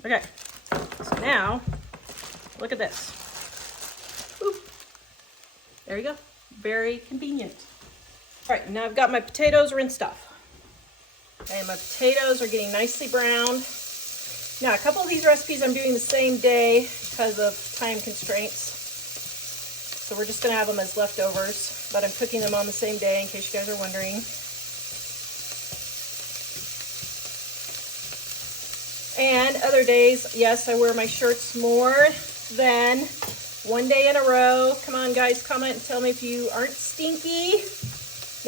Okay, so now, look at this. Boop. There you go, very convenient. All right, now I've got my potatoes rinsed off. Okay, my potatoes are getting nicely browned. Now, a couple of these recipes I'm doing the same day because of time constraints. So we're just gonna have them as leftovers, but I'm cooking them on the same day in case you guys are wondering. And other days, yes, I wear my shirts more than one day in a row. Come on, guys, comment and tell me if you aren't stinky.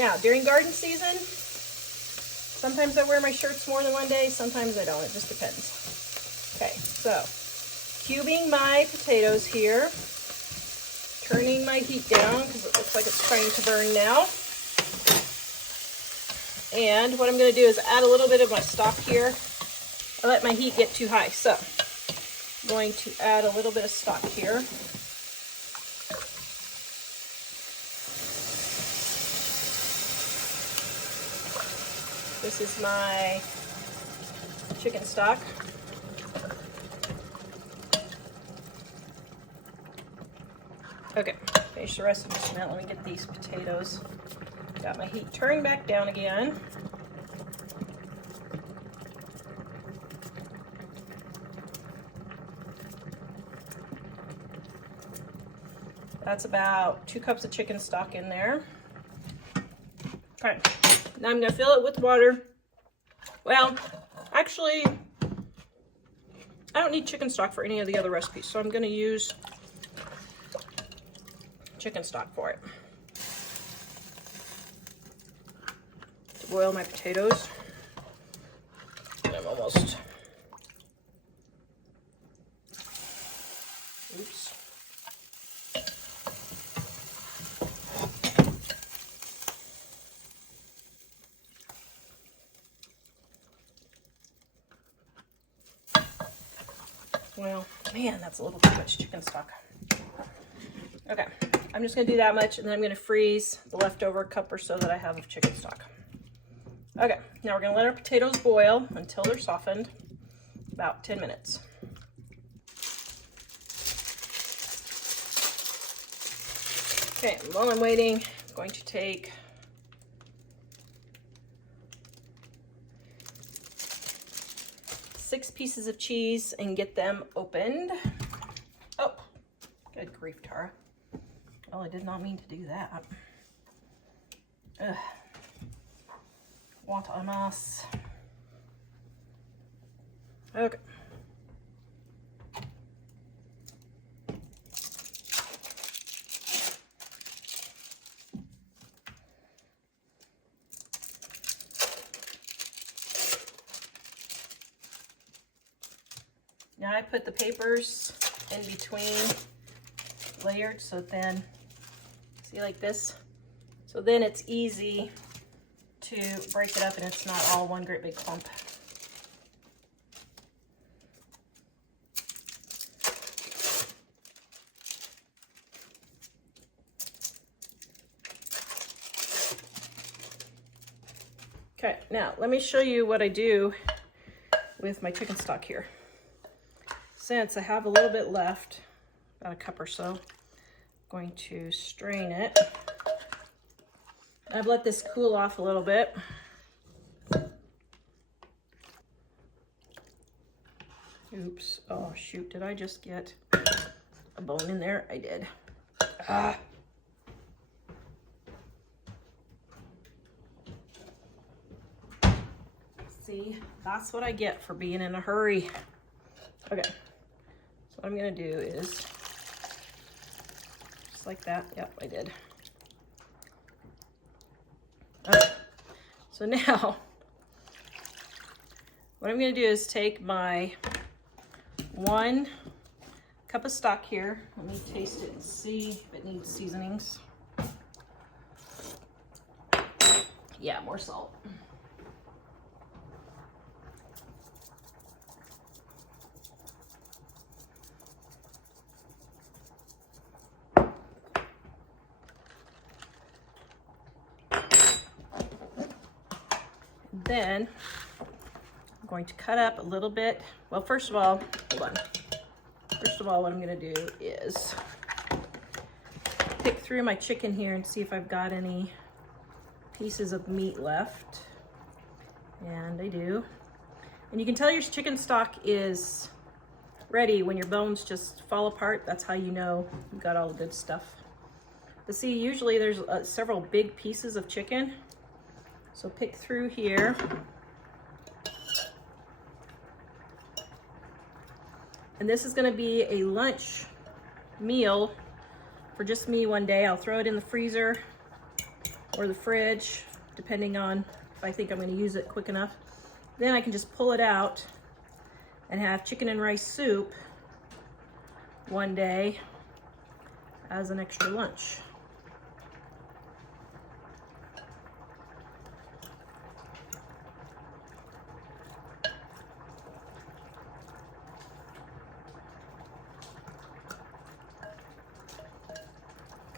Now, during garden season, sometimes I wear my shirts more than one day, sometimes I don't. It just depends. Okay, so cubing my potatoes here, turning my heat down because it looks like it's trying to burn now. And what I'm going to do is add a little bit of my stock here. I let my heat get too high, so I'm going to add a little bit of stock here. This is my chicken stock. Okay, finish the rest of this. Now let me get these potatoes. Got my heat turned back down again. That's about 2 cups of chicken stock in there. Okay, now I'm gonna fill it with water. Well, actually, I don't need chicken stock for any of the other recipes, so I'm gonna use chicken stock for it. To boil my potatoes. And I'm almost, oops. Well, man, that's a little too much chicken stock. Okay, I'm just gonna do that much and then I'm gonna freeze the leftover cup or so that I have of chicken stock. Okay, now we're gonna let our potatoes boil until they're softened, about 10 minutes. Okay, while I'm waiting, I'm going to take six pieces of cheese and get them opened. Oh, good grief, Tara. Well, I did not mean to do that. Ugh. What a mess. Okay. Now I put the papers in between layered, so then, see, like this? So then it's easy to break it up and it's not all one great big clump. Okay, now let me show you what I do with my chicken stock here. Since I have a little bit left, about a cup or so, I'm going to strain it. I've let this cool off a little bit. Oops, oh shoot, did I just get a bone in there? I did. Ah. See, that's what I get for being in a hurry. Okay, what I'm gonna do is, just like that, yep, I did. Okay. So now, what I'm gonna do is take my 1 cup of stock here. Let me taste it and see if it needs seasonings. Yeah, more salt. Then I'm going to cut up a little bit. Well, first of all, hold on. First of all, what I'm gonna do is pick through my chicken here and see if I've got any pieces of meat left. And I do. And you can tell your chicken stock is ready when your bones just fall apart. That's how you know you got all the good stuff. But see, usually there's several big pieces of chicken. So pick through here. And this is gonna be a lunch meal for just me one day. I'll throw it in the freezer or the fridge, depending on if I think I'm gonna use it quick enough. Then I can just pull it out and have chicken and rice soup one day as an extra lunch.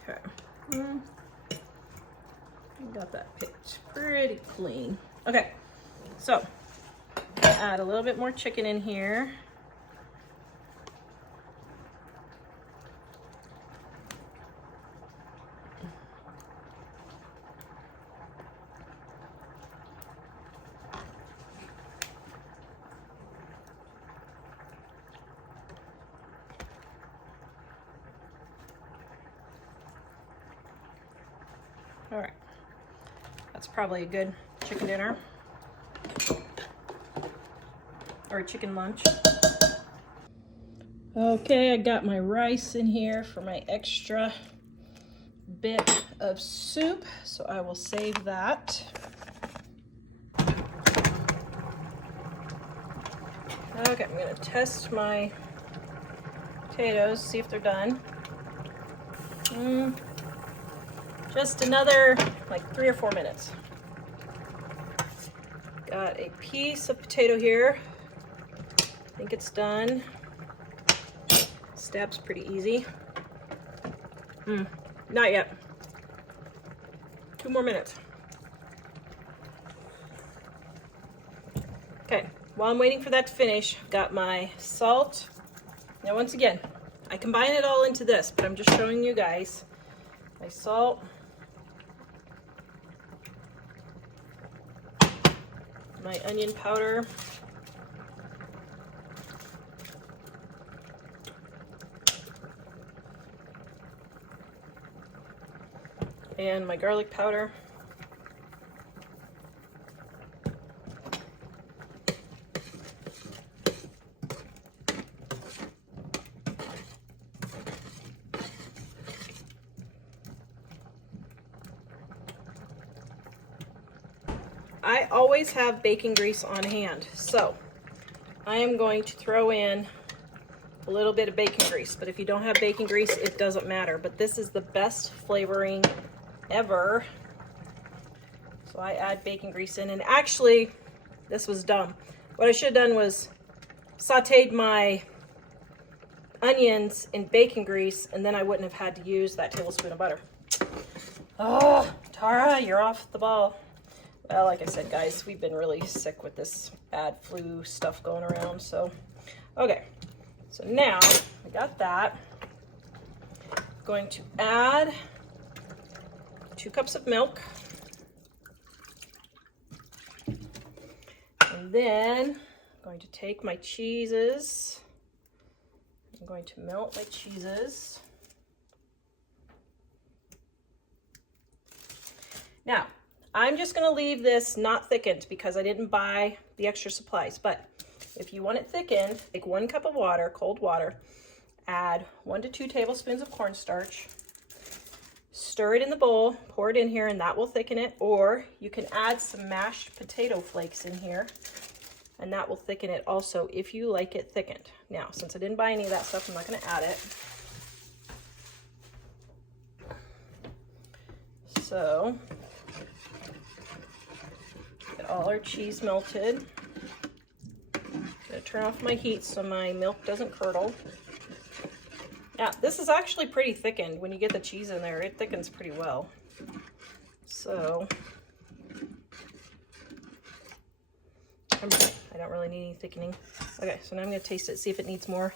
Okay. Got that picked pretty clean. Okay, so add a little bit more chicken in here. All right, that's probably a good chicken dinner or a chicken lunch. Okay, I got my rice in here for my extra bit of soup, so I will save that. Okay, I'm gonna test my potatoes, see if they're done. Just another like 3 or 4 minutes. Got a piece of potato here. I think it's done. Stab's pretty easy. Not yet. 2 more minutes. Okay, while I'm waiting for that to finish, I've got my salt. Now once again, I combine it all into this, but I'm just showing you guys. My salt. My onion powder. And my garlic powder. I always have bacon grease on hand, so I am going to throw in a little bit of bacon grease, but if you don't have bacon grease, it doesn't matter. But this is the best flavoring ever. So I add bacon grease in, and actually, this was dumb. What I should have done was sauteed my onions in bacon grease, and then I wouldn't have had to use that tablespoon of butter. Oh, Tara, you're off the ball. Well, like I said, guys, we've been really sick with this bad flu stuff going around, so. Okay, so now I got that. I'm going to add 2 cups of milk. And then I'm going to take my cheeses. I'm going to melt my cheeses. Now, I'm just going to leave this not thickened because I didn't buy the extra supplies. But if you want it thickened, take 1 cup of water, cold water, Add 1 to 2 tablespoons of cornstarch. Stir it in the bowl, pour it in here, and that will thicken it. Or you can add some mashed potato flakes in here, and that will thicken it also if you like it thickened. Now, since I didn't buy any of that stuff, I'm not going to add it. So, get all our cheese melted. Gonna turn off my heat so my milk doesn't curdle. Yeah, this is actually pretty thickened. When you get the cheese in there, it thickens pretty well. So, I don't really need any thickening. Okay, so now I'm gonna taste it, see if it needs more.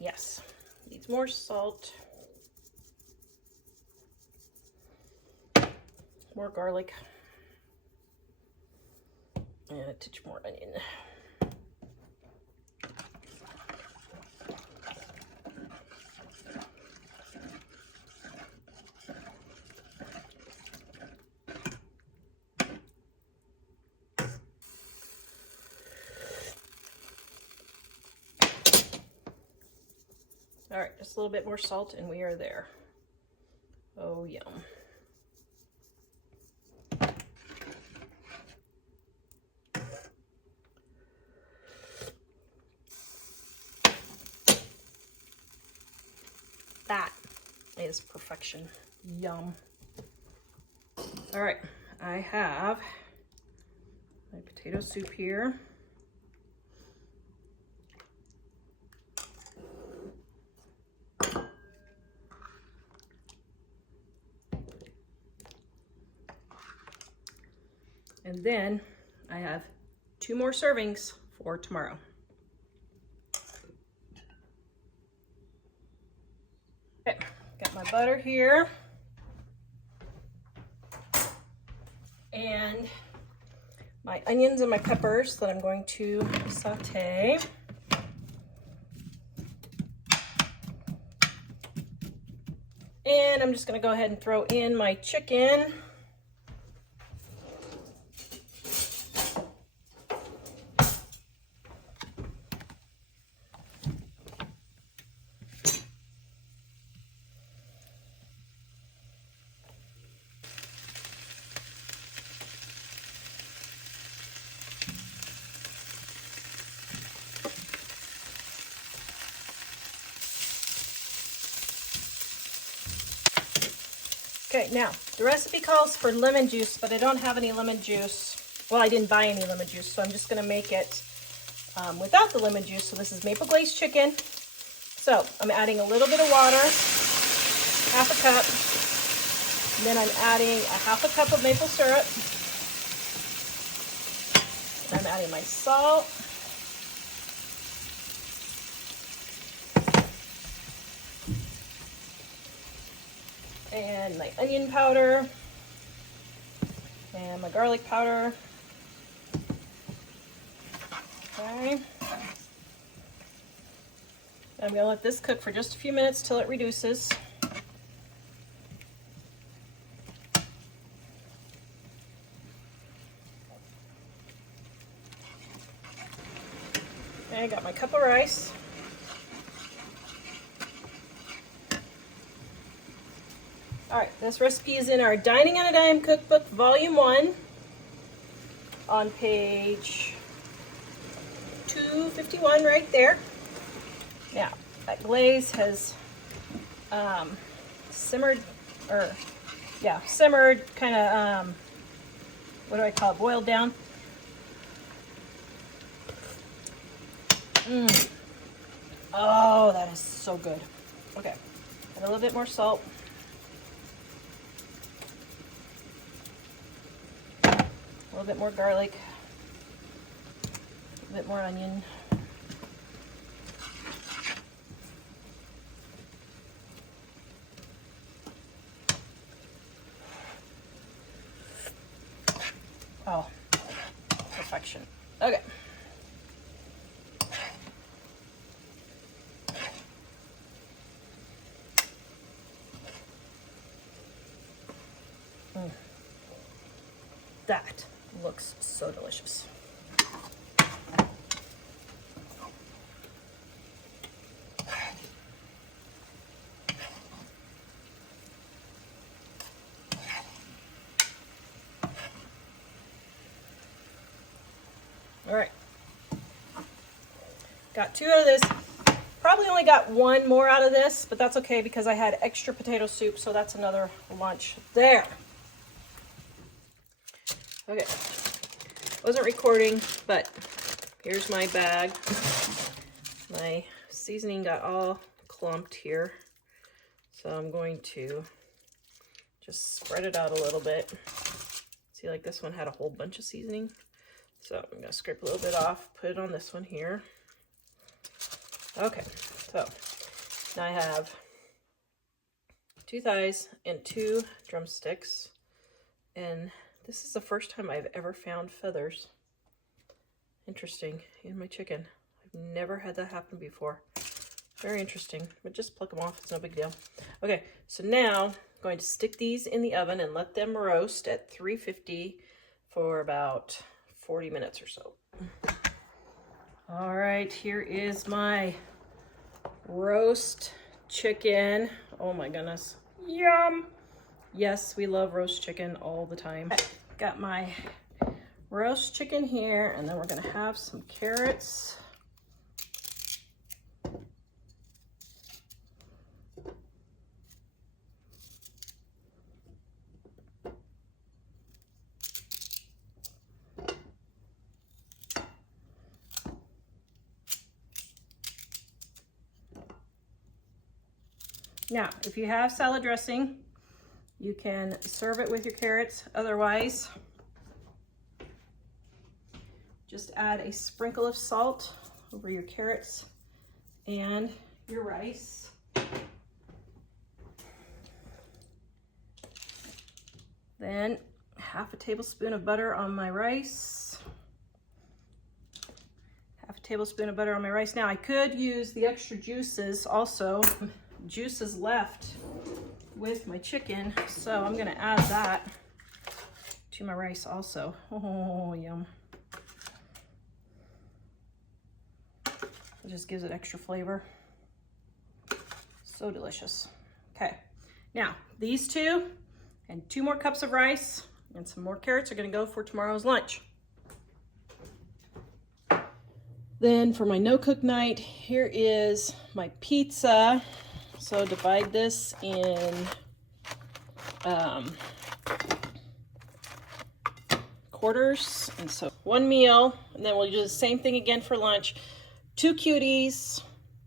Yes, needs more salt. More garlic. And a touch more onion. All right, just a little bit more salt and we are there. Oh, yum. That is perfection. Yum. All right, I have my potato soup here. And then I have 2 more servings for tomorrow. Okay, got my butter here. And my onions and my peppers that I'm going to saute. And I'm just gonna go ahead and throw in my chicken. Okay, now the recipe calls for lemon juice, but I don't have any lemon juice. Well, I didn't buy any lemon juice, so I'm just gonna make it without the lemon juice. So this is maple glazed chicken. So I'm adding a little bit of water, half a cup. And then I'm adding a half a cup of maple syrup. And I'm adding my salt. And my onion powder. And my garlic powder. Okay. I'm gonna let this cook for just a few minutes till it reduces. Okay, I got my cup of rice. All right, this recipe is in our Dining on a Dime Cookbook, Volume 1, on page 251 right there. Now, that glaze has simmered, kind of, what do I call it, boiled down. Oh, that is so good. Okay, add a little bit more salt. A little bit more garlic, a little bit more onion. Oh, perfection. Okay. That looks so delicious. All right. Got 2 out of this. Probably only got 1 more out of this, but that's okay because I had extra potato soup, so that's another lunch there. Okay. Wasn't recording, but here's my bag. My seasoning got all clumped here, so I'm going to just spread it out a little bit. See, like this one had a whole bunch of seasoning, so I'm gonna scrape a little bit off, put it on this one here. Okay, so now I have 2 thighs and 2 drumsticks, and this is the first time I've ever found feathers. Interesting, in my chicken. I've never had that happen before. Very interesting, but just pluck them off, it's no big deal. Okay, so now I'm going to stick these in the oven and let them roast at 350 for about 40 minutes or so. All right, here is my roast chicken. Oh my goodness, yum. Yes, we love roast chicken all the time. Got my roast chicken here, and then we're gonna have some carrots. Now, if you have salad dressing, you can serve it with your carrots. Otherwise, just add a sprinkle of salt over your carrots and your rice. Then half a tablespoon of butter on my rice. Half a tablespoon of butter on my rice. Now I could use the extra juices also. Juices left with my chicken, so I'm gonna add that to my rice also. Oh, yum. It just gives it extra flavor. So delicious. Okay, now these 2 and 2 more cups of rice and some more carrots are gonna go for tomorrow's lunch. Then for my no-cook night, here is my pizza. So divide this in quarters, and so 1 meal, and then we'll do the same thing again for lunch. 2 cuties,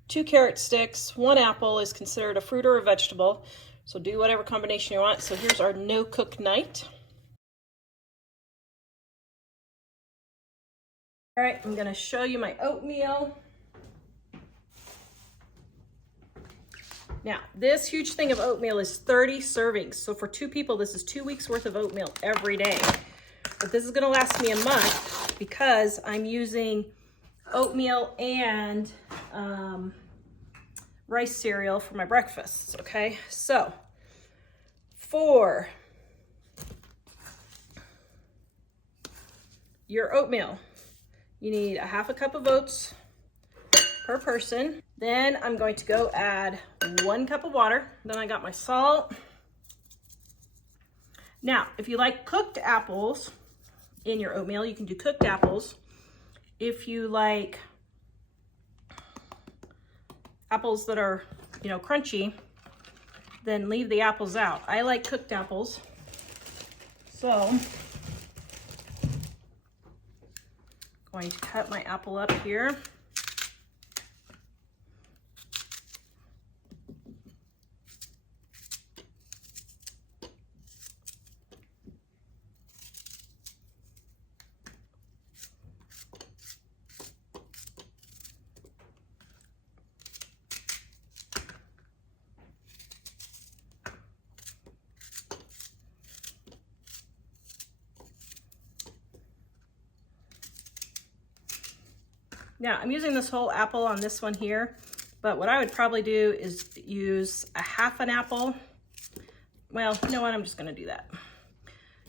2 carrot sticks, 1 apple is considered a fruit or a vegetable, so do whatever combination you want. So here's our no-cook night. All right, I'm gonna show you my oatmeal. Now, this huge thing of oatmeal is 30 servings. So for 2 people, this is 2 weeks worth of oatmeal every day. But this is gonna last me a month because I'm using oatmeal and rice cereal for my breakfasts, okay? So for your oatmeal, you need a half a cup of oats per person. Then I'm going to go add 1 cup of water. Then I got my salt. Now, if you like cooked apples in your oatmeal, you can do cooked apples. If you like apples that are, you know, crunchy, then leave the apples out. I like cooked apples. So, going to cut my apple up here. Now, I'm using this whole apple on this one here, but what I would probably do is use a half an apple. Well, you know what? I'm just going to do that.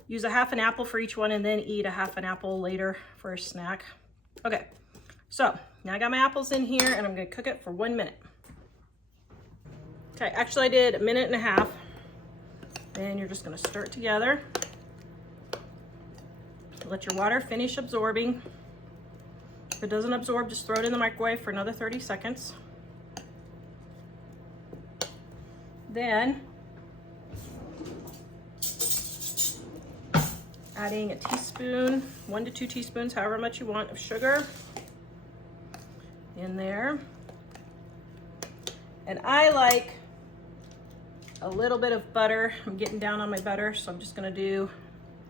Use a half an apple for each one and then eat a half an apple later for a snack. Okay, so now I got my apples in here and I'm going to cook it for 1 minute. Okay, actually I did 1.5 minutes. Then you're just going to stir it together. Let your water finish absorbing. If it doesn't absorb, just throw it in the microwave for another 30 seconds. Then adding a teaspoon, 1 to 2 teaspoons, however much you want, of sugar in there. And I like a little bit of butter. I'm getting down on my butter, so I'm just gonna do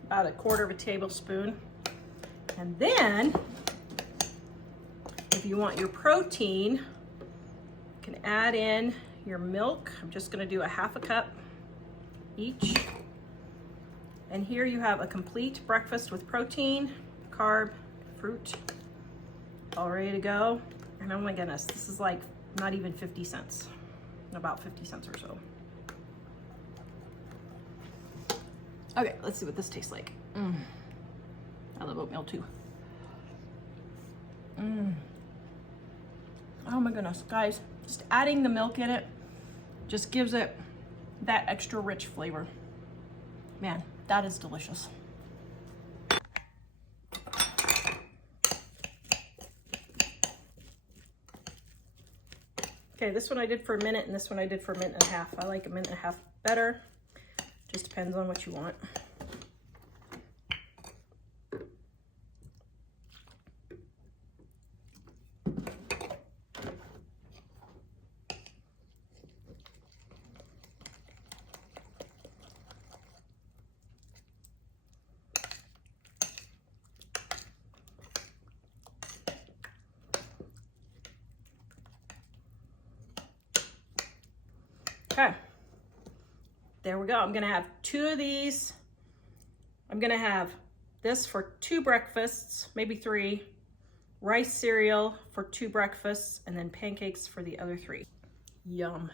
about 1/4 tablespoon. And then, if you want your protein, you can add in your milk. I'm just gonna do 1/2 cup each. And here you have a complete breakfast with protein, carb, fruit, all ready to go. And oh my goodness, this is like not even 50 cents, about 50 cents or so. Okay, let's see what this tastes like. I love oatmeal too. Oh my goodness, guys, just adding the milk in it just gives it that extra rich flavor. Man, that is delicious. Okay, this one I did for a minute and this one I did for a minute and a half. I like a minute and a half better. Just depends on what you want. Okay, there we go. I'm gonna have 2 of these. I'm gonna have this for 2 breakfasts, maybe 3, rice cereal for 2 breakfasts, and then pancakes for the other 3. Yum.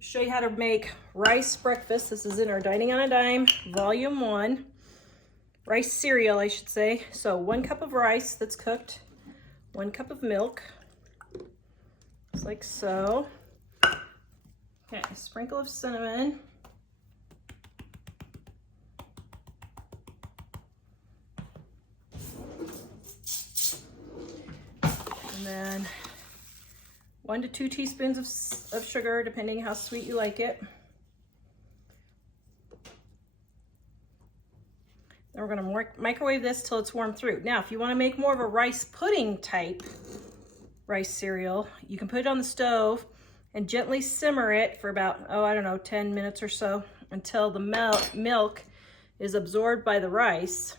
Show you how to make rice breakfast. This is in our Dining on a Dime, Volume 1. Rice cereal, I should say. So 1 cup of rice that's cooked, 1 cup of milk, just like so. Okay, a sprinkle of cinnamon. And then 1 to 2 teaspoons of sugar, depending how sweet you like it. Then we're gonna microwave this till it's warmed through. Now, if you wanna make more of a rice pudding type rice cereal, you can put it on the stove and gently simmer it for about, I don't know, 10 minutes or so until the milk is absorbed by the rice,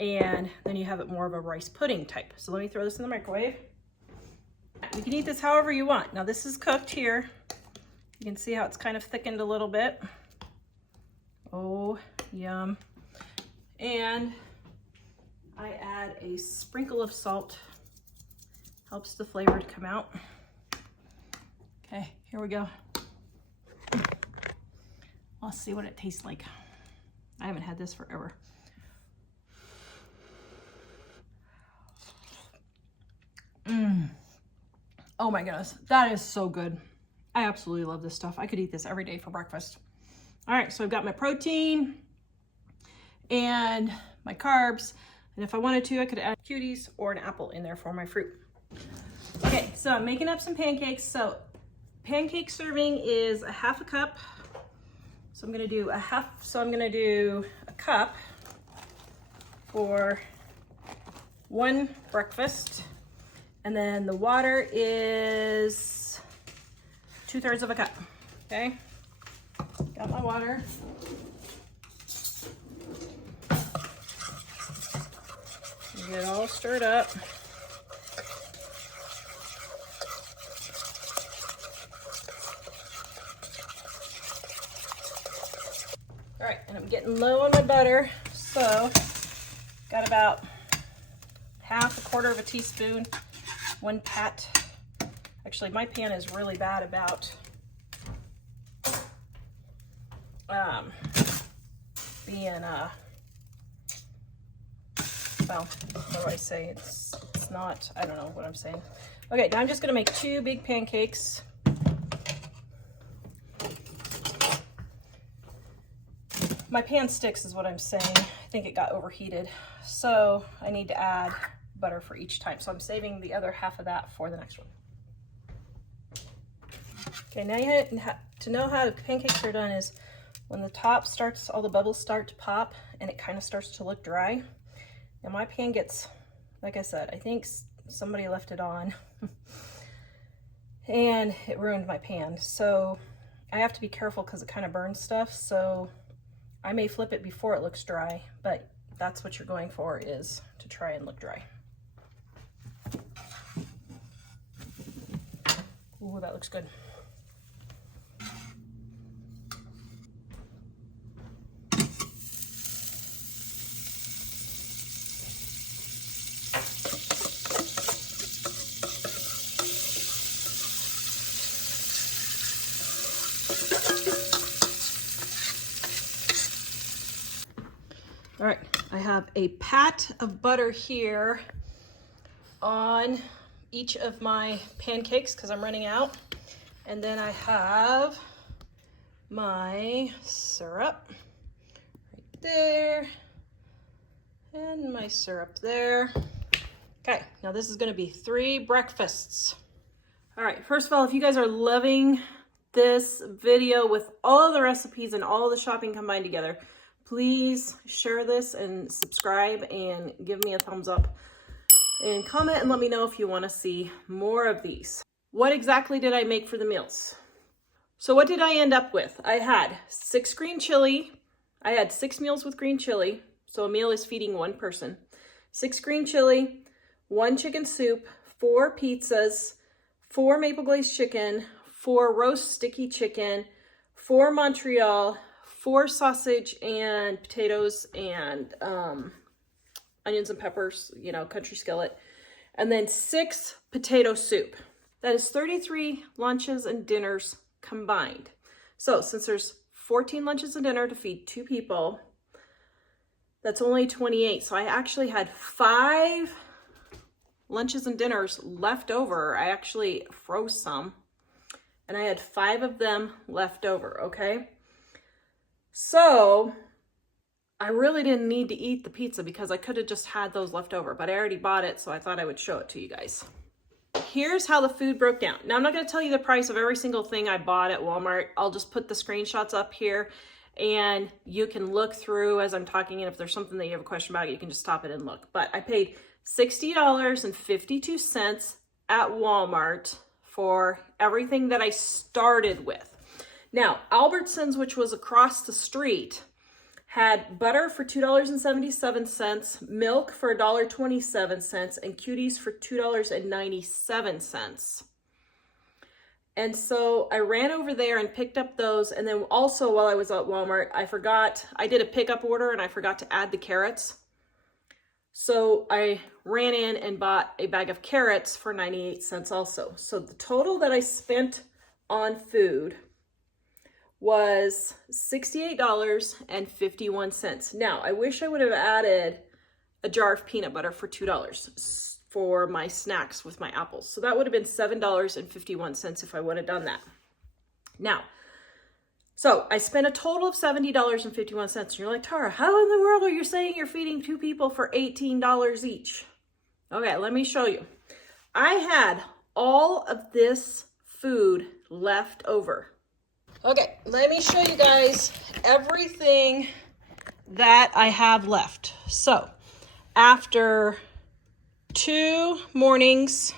and then you have it more of a rice pudding type. So let me throw this in the microwave. You can eat this however you want. Now this is cooked here. You can see how it's kind of thickened a little bit. Oh, yum. And I add a sprinkle of salt. Helps the flavor to come out. Okay, here we go. Let's see what it tastes like. I haven't had this forever. Oh my goodness, that is so good. I absolutely love this stuff. I could eat this every day for breakfast. All right, so I've got my protein and my carbs. And if I wanted to, I could add cuties or an apple in there for my fruit. Okay, so I'm making up some pancakes. So pancake serving is 1/2 cup. So I'm gonna do a cup for 1 breakfast. And then the water is 2/3 of a cup, okay? Got my water. Get it all stirred up. All right, and I'm getting low on my butter, so got about 1/4 teaspoon, 1 pat. Actually, my pan is really bad about being well, what do I say? It's not, I don't know what I'm saying. Okay, now I'm just gonna make 2 big pancakes. My pan sticks is what I'm saying. I think it got overheated. So I need to add butter for each time. So I'm saving the other half of that for the next one. Okay, now to know how pancakes are done is when the top starts, all the bubbles start to pop and it kind of starts to look dry. Now my pan gets, like I said, I think somebody left it on and it ruined my pan. So I have to be careful because it kind of burns stuff. So I may flip it before it looks dry, but that's what you're going for, is to try and look dry. Ooh, that looks good. All right, I have a pat of butter here on each of my pancakes because I'm running out. And then I have my syrup right there and my syrup there. Okay, now this is gonna be 3 breakfasts. All right, first of all, if you guys are loving this video with all the recipes and all the shopping combined together, please share this and subscribe and give me a thumbs up and comment and let me know if you want to see more of these. What exactly did I make for the meals? So what did I end up with? I had 6 green chili. I had 6 meals with green chili. So a meal is feeding 1 person. 6 green chili, 1 chicken soup, 4 pizzas, 4 maple glazed chicken, 4 roast sticky chicken, 4 Montreal, 4 sausage and potatoes and onions and peppers, you know, country skillet, and then 6 potato soup. That is 33 lunches and dinners combined. So since there's 14 lunches and dinner to feed 2 people, that's only 28. So I actually had 5 lunches and dinners left over. I actually froze some and I had 5 of them left over, okay? So I really didn't need to eat the pizza because I could have just had those left over, but I already bought it, so I thought I would show it to you guys. Here's how the food broke down. Now, I'm not going to tell you the price of every single thing I bought at Walmart. I'll just put the screenshots up here, and you can look through as I'm talking, and if there's something that you have a question about, you can just stop it and look. But I paid $60.52 at Walmart for everything that I started with. Now, Albertsons, which was across the street, had butter for $2.77, milk for $1.27, and cuties for $2.97. And so I ran over there and picked up those. And then also while I was at Walmart, I did a pickup order and I forgot to add the carrots. So I ran in and bought a bag of carrots for 98 cents also. So the total that I spent on food was $68.51. Now, I wish I would have added a jar of peanut butter for $2 for my snacks with my apples. So that would have been $7.51 if I would have done that. Now, so I spent a total of $70.51. And you're like, Tara, how in the world are you saying you're feeding 2 people for $18 each? Okay, let me show you. I had all of this food left over. Okay, let me show you guys everything that I have left. So after 2 mornings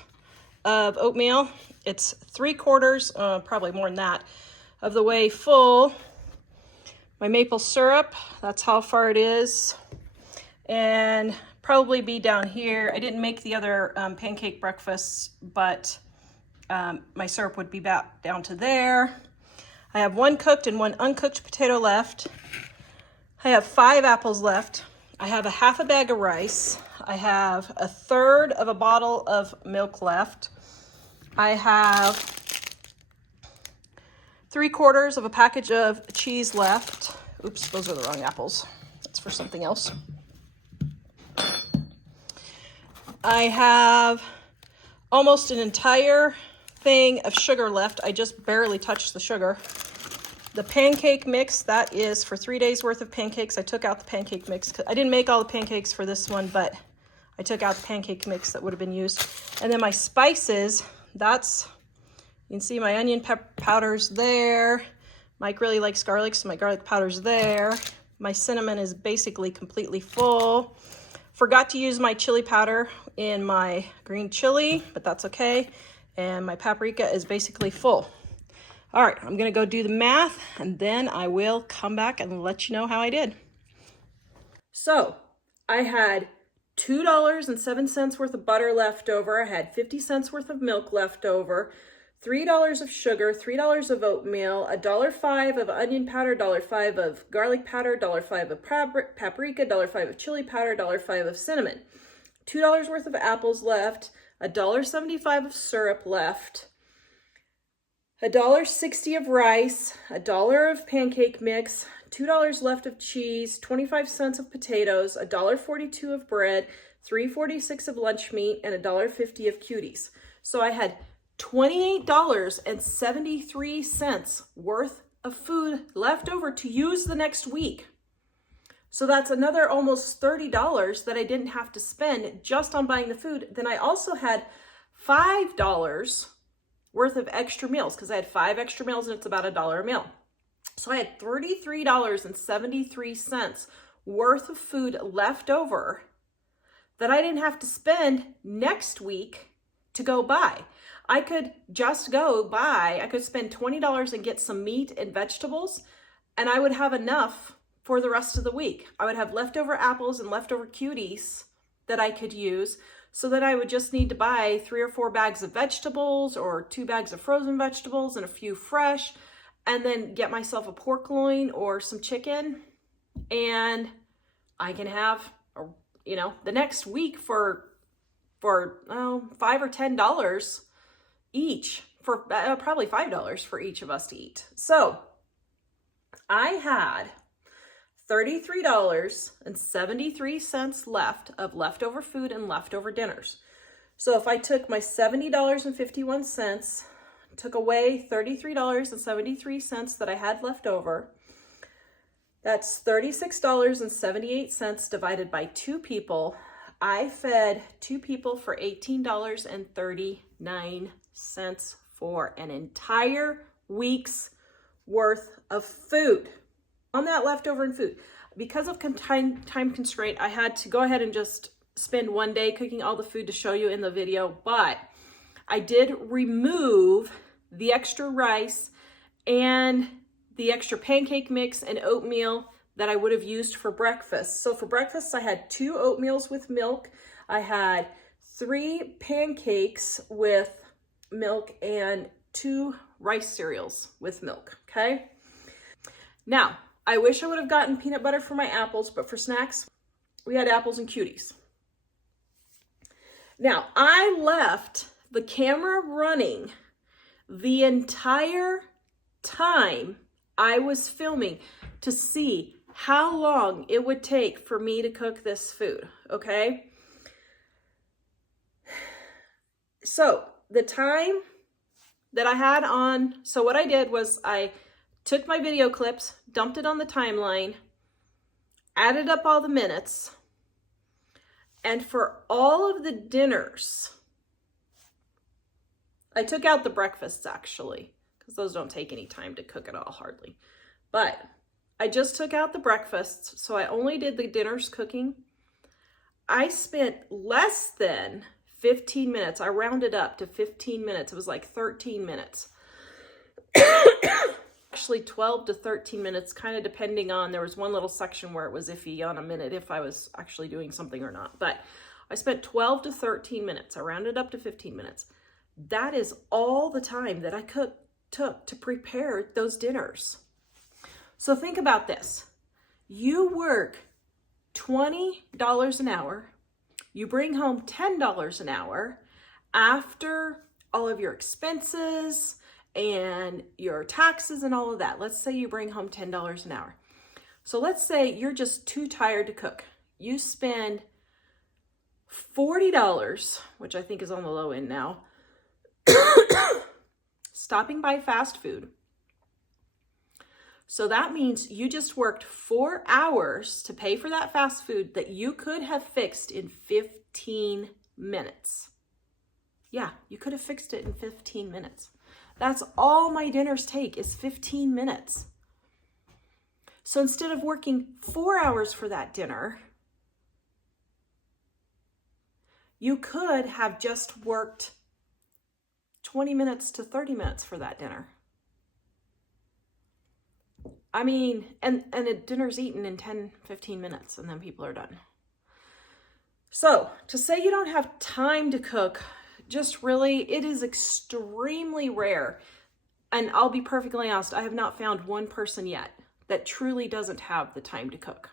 of oatmeal, it's 3/4, probably more than that, of the way full. My maple syrup, that's how far it is. And probably be down here. I didn't make the other pancake breakfasts, but my syrup would be back down to there. I have 1 cooked and 1 uncooked potato left. I have 5 apples left. I have a half a bag of rice. I have 1/3 of a bottle of milk left. I have 3/4 of a package of cheese left. Oops, those are the wrong apples. That's for something else. I have almost an entire thing of sugar left. I just barely touched the sugar. The pancake mix, that is for 3 days worth of pancakes. I took out the pancake mix. I didn't make all the pancakes for this one, but I took out the pancake mix that would have been used. And then my spices, that's, you can see my onion powder's there. Mike really likes garlic, so my garlic powder's there. My cinnamon is basically completely full. Forgot to use my chili powder in my green chili, but that's okay. And my paprika is basically full. All right, I'm gonna go do the math and then I will come back and let you know how I did. So I had $2.07 worth of butter left over. I had 50 cents worth of milk left over, $3 of sugar, $3 of oatmeal, $1.05 of onion powder, $1.05 of garlic powder, $1.05 of paprika, $1.05 of chili powder, $1.05 of cinnamon, $2 worth of apples left, $1.75 of syrup left, $1.60 of rice, $1 of pancake mix, $2 left of cheese, 25 cents of potatoes, $1.42 of bread, $3.46 of lunch meat, and $1.50 of cuties. So I had $28.73 worth of food left over to use the next week. So that's another almost $30 that I didn't have to spend just on buying the food. Then I also had $5 worth of extra meals because I had 5 extra meals and it's about $1 a meal. So I had $33.73 worth of food left over that I didn't have to spend next week to go buy. I could just go buy, I could spend $20 and get some meat and vegetables, and I would have enough for the rest of the week. I would have leftover apples and leftover cuties that I could use, so that I would just need to buy 3 or 4 bags of vegetables or 2 bags of frozen vegetables and a few fresh, and then get myself a pork loin or some chicken, and I can have, the next week for $5 or $10 each, for probably $5 for each of us to eat. So I had $33.73 left of leftover food and leftover dinners. So if I took my $70.51, took away $33.73 that I had left over, that's $36.78 divided by 2 people. I fed 2 people for $18.39 for an entire week's worth of food. On that leftover in food, because of time constraint, I had to go ahead and just spend one day cooking all the food to show you in the video, but I did remove the extra rice and the extra pancake mix and oatmeal that I would have used for breakfast. So for breakfast, I had 2 oatmeals with milk. I had 3 pancakes with milk and 2 rice cereals with milk, okay? Now, I wish I would have gotten peanut butter for my apples, but for snacks, we had apples and cuties. Now, I left the camera running the entire time I was filming to see how long it would take for me to cook this food, okay? So the time that I had on, so what I did was I took my video clips, dumped it on the timeline, added up all the minutes, and for all of the dinners, I took out the breakfasts actually, because those don't take any time to cook at all, hardly. But I just took out the breakfasts, so I only did the dinners cooking. I spent less than 15 minutes. I rounded up to 15 minutes. It was like 13 minutes. Actually 12 to 13 minutes, kind of depending on, there was one little section where it was iffy on a minute if I was actually doing something or not. But I spent 12 to 13 minutes. I rounded up to 15 minutes. That is all the time that I took to prepare those dinners. So think about this. You work $20 an hour. You bring home $10 an hour after all of your expenses and your taxes and all of that. Let's say you bring home $10 an hour. So let's say you're just too tired to cook. You spend $40, which I think is on the low end now, stopping by fast food So that means you just worked 4 hours to pay for that fast food that you could have fixed in 15 minutes. Yeah, you could have fixed it in 15 minutes. That's all my dinners take is 15 minutes. So instead of working 4 hours for that dinner, you could have just worked 20 minutes to 30 minutes for that dinner. I mean, and a dinner's eaten in 10, 15 minutes and then people are done. So to say you don't have time to cook, just really, it is extremely rare. And I'll be perfectly honest, I have not found one person yet that truly doesn't have the time to cook.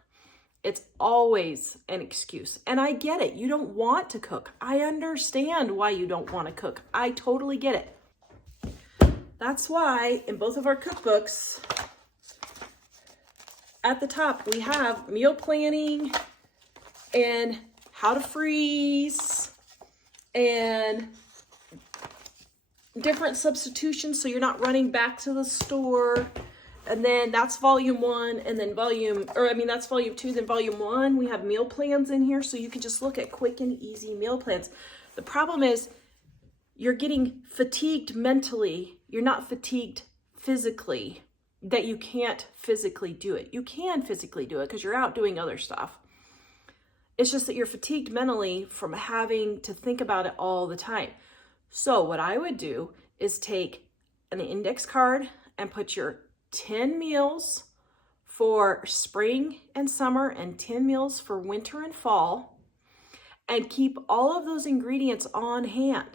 It's always an excuse. And I get it. You don't want to cook. I understand why you don't want to cook. I totally get it. That's why in both of our cookbooks, at the top, we have meal planning and how to freeze and different substitutions so you're not running back to the store. And then that's volume 1, and then that's volume 2, then volume 1, we have meal plans in here so you can just look at quick and easy meal plans. The problem is you're getting fatigued mentally. You're not fatigued physically, that you can't physically do it. You can physically do it because you're out doing other stuff. It's just that you're fatigued mentally from having to think about it all the time. So what I would do is take an index card and put your 10 meals for spring and summer and 10 meals for winter and fall, and keep all of those ingredients on hand.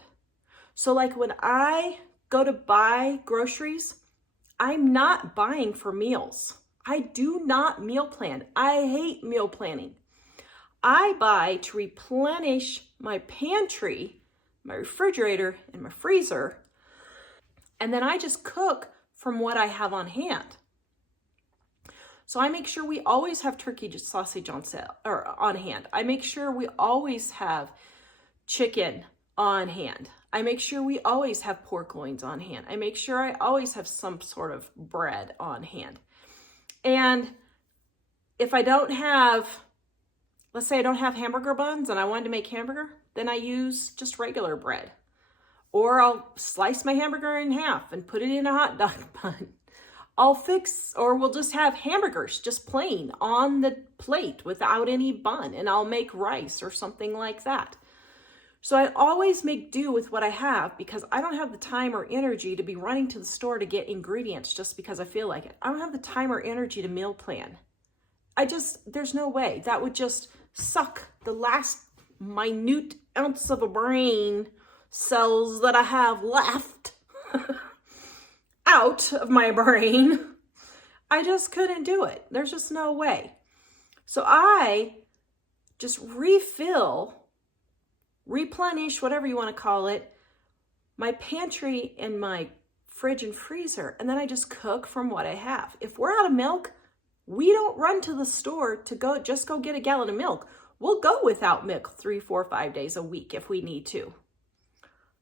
So like when I go to buy groceries, I'm not buying for meals. I do not meal plan. I hate meal planning. I buy to replenish my pantry, my refrigerator, and my freezer, and then I just cook from what I have on hand. So I make sure we always have turkey sausage on sale or on hand. I make sure we always have chicken on hand. I make sure we always have pork loins on hand. I make sure I always have some sort of bread on hand. And if I don't have, let's say I don't have hamburger buns and I wanted to make hamburger, then I use just regular bread. Or I'll slice my hamburger in half and put it in a hot dog bun. We'll just have hamburgers just plain on the plate without any bun, and I'll make rice or something like that. So I always make do with what I have because I don't have the time or energy to be running to the store to get ingredients just because I feel like it. I don't have the time or energy to meal plan. There's no way. That would just suck the last minute ounce of a brain cells that I have left out of my brain. I just couldn't do it. There's just no way. So I just replenish, whatever you want to call it, my pantry and my fridge and freezer, and then I just cook from what I have. If we're out of milk, we don't run to the store to go get a gallon of milk. We'll go without milk 3, 4, 5 days a week if we need to.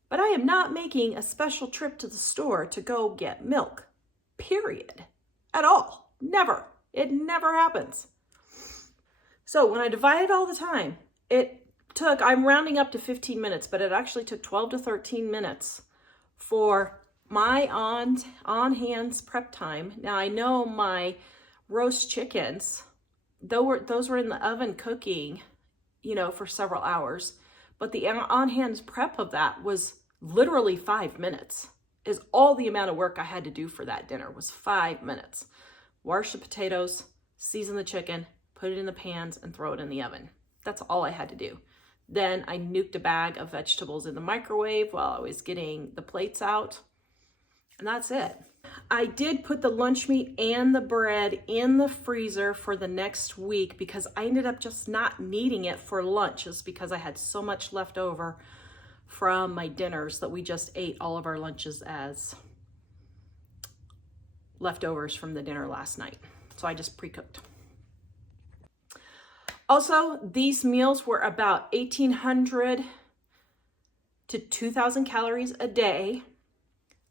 But I am not making a special trip to the store to go get milk, period, at all. Never. It never happens. So when I divided all the time, I'm rounding up to 15 minutes, but it actually took 12 to 13 minutes for my on-hands prep time. Now I know my roast chickens, those were in the oven cooking, for several hours. But the on-hand prep of that was literally 5 minutes, is all the amount of work I had to do for that dinner was 5 minutes. Wash the potatoes, season the chicken, put it in the pans, and throw it in the oven. That's all I had to do. Then I nuked a bag of vegetables in the microwave while I was getting the plates out. And that's it. I did put the lunch meat and the bread in the freezer for the next week because I ended up just not needing it for lunch, just because I had so much left over from my dinners that we just ate all of our lunches as leftovers from the dinner last night. So I just pre-cooked. Also, these meals were about 1,800 to 2,000 calories a day,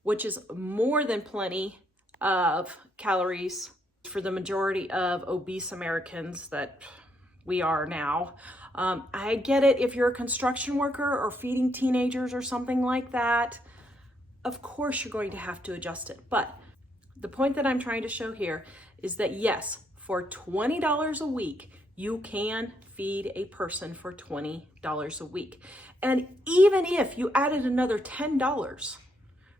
which is more than plenty of calories for the majority of obese Americans that we are now. I get it if you're a construction worker or feeding teenagers or something like that. Of course you're going to have to adjust it. But the point that I'm trying to show here is that yes, for $20 a week, you can feed a person for $20 a week. And even if you added another $10,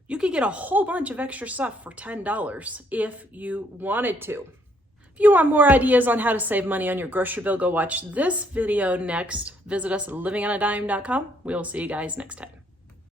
you could get a whole bunch of extra stuff for $10 if you wanted to. If you want more ideas on how to save money on your grocery bill, go watch this video next. Visit us at livingonadime.com. We will see you guys next time.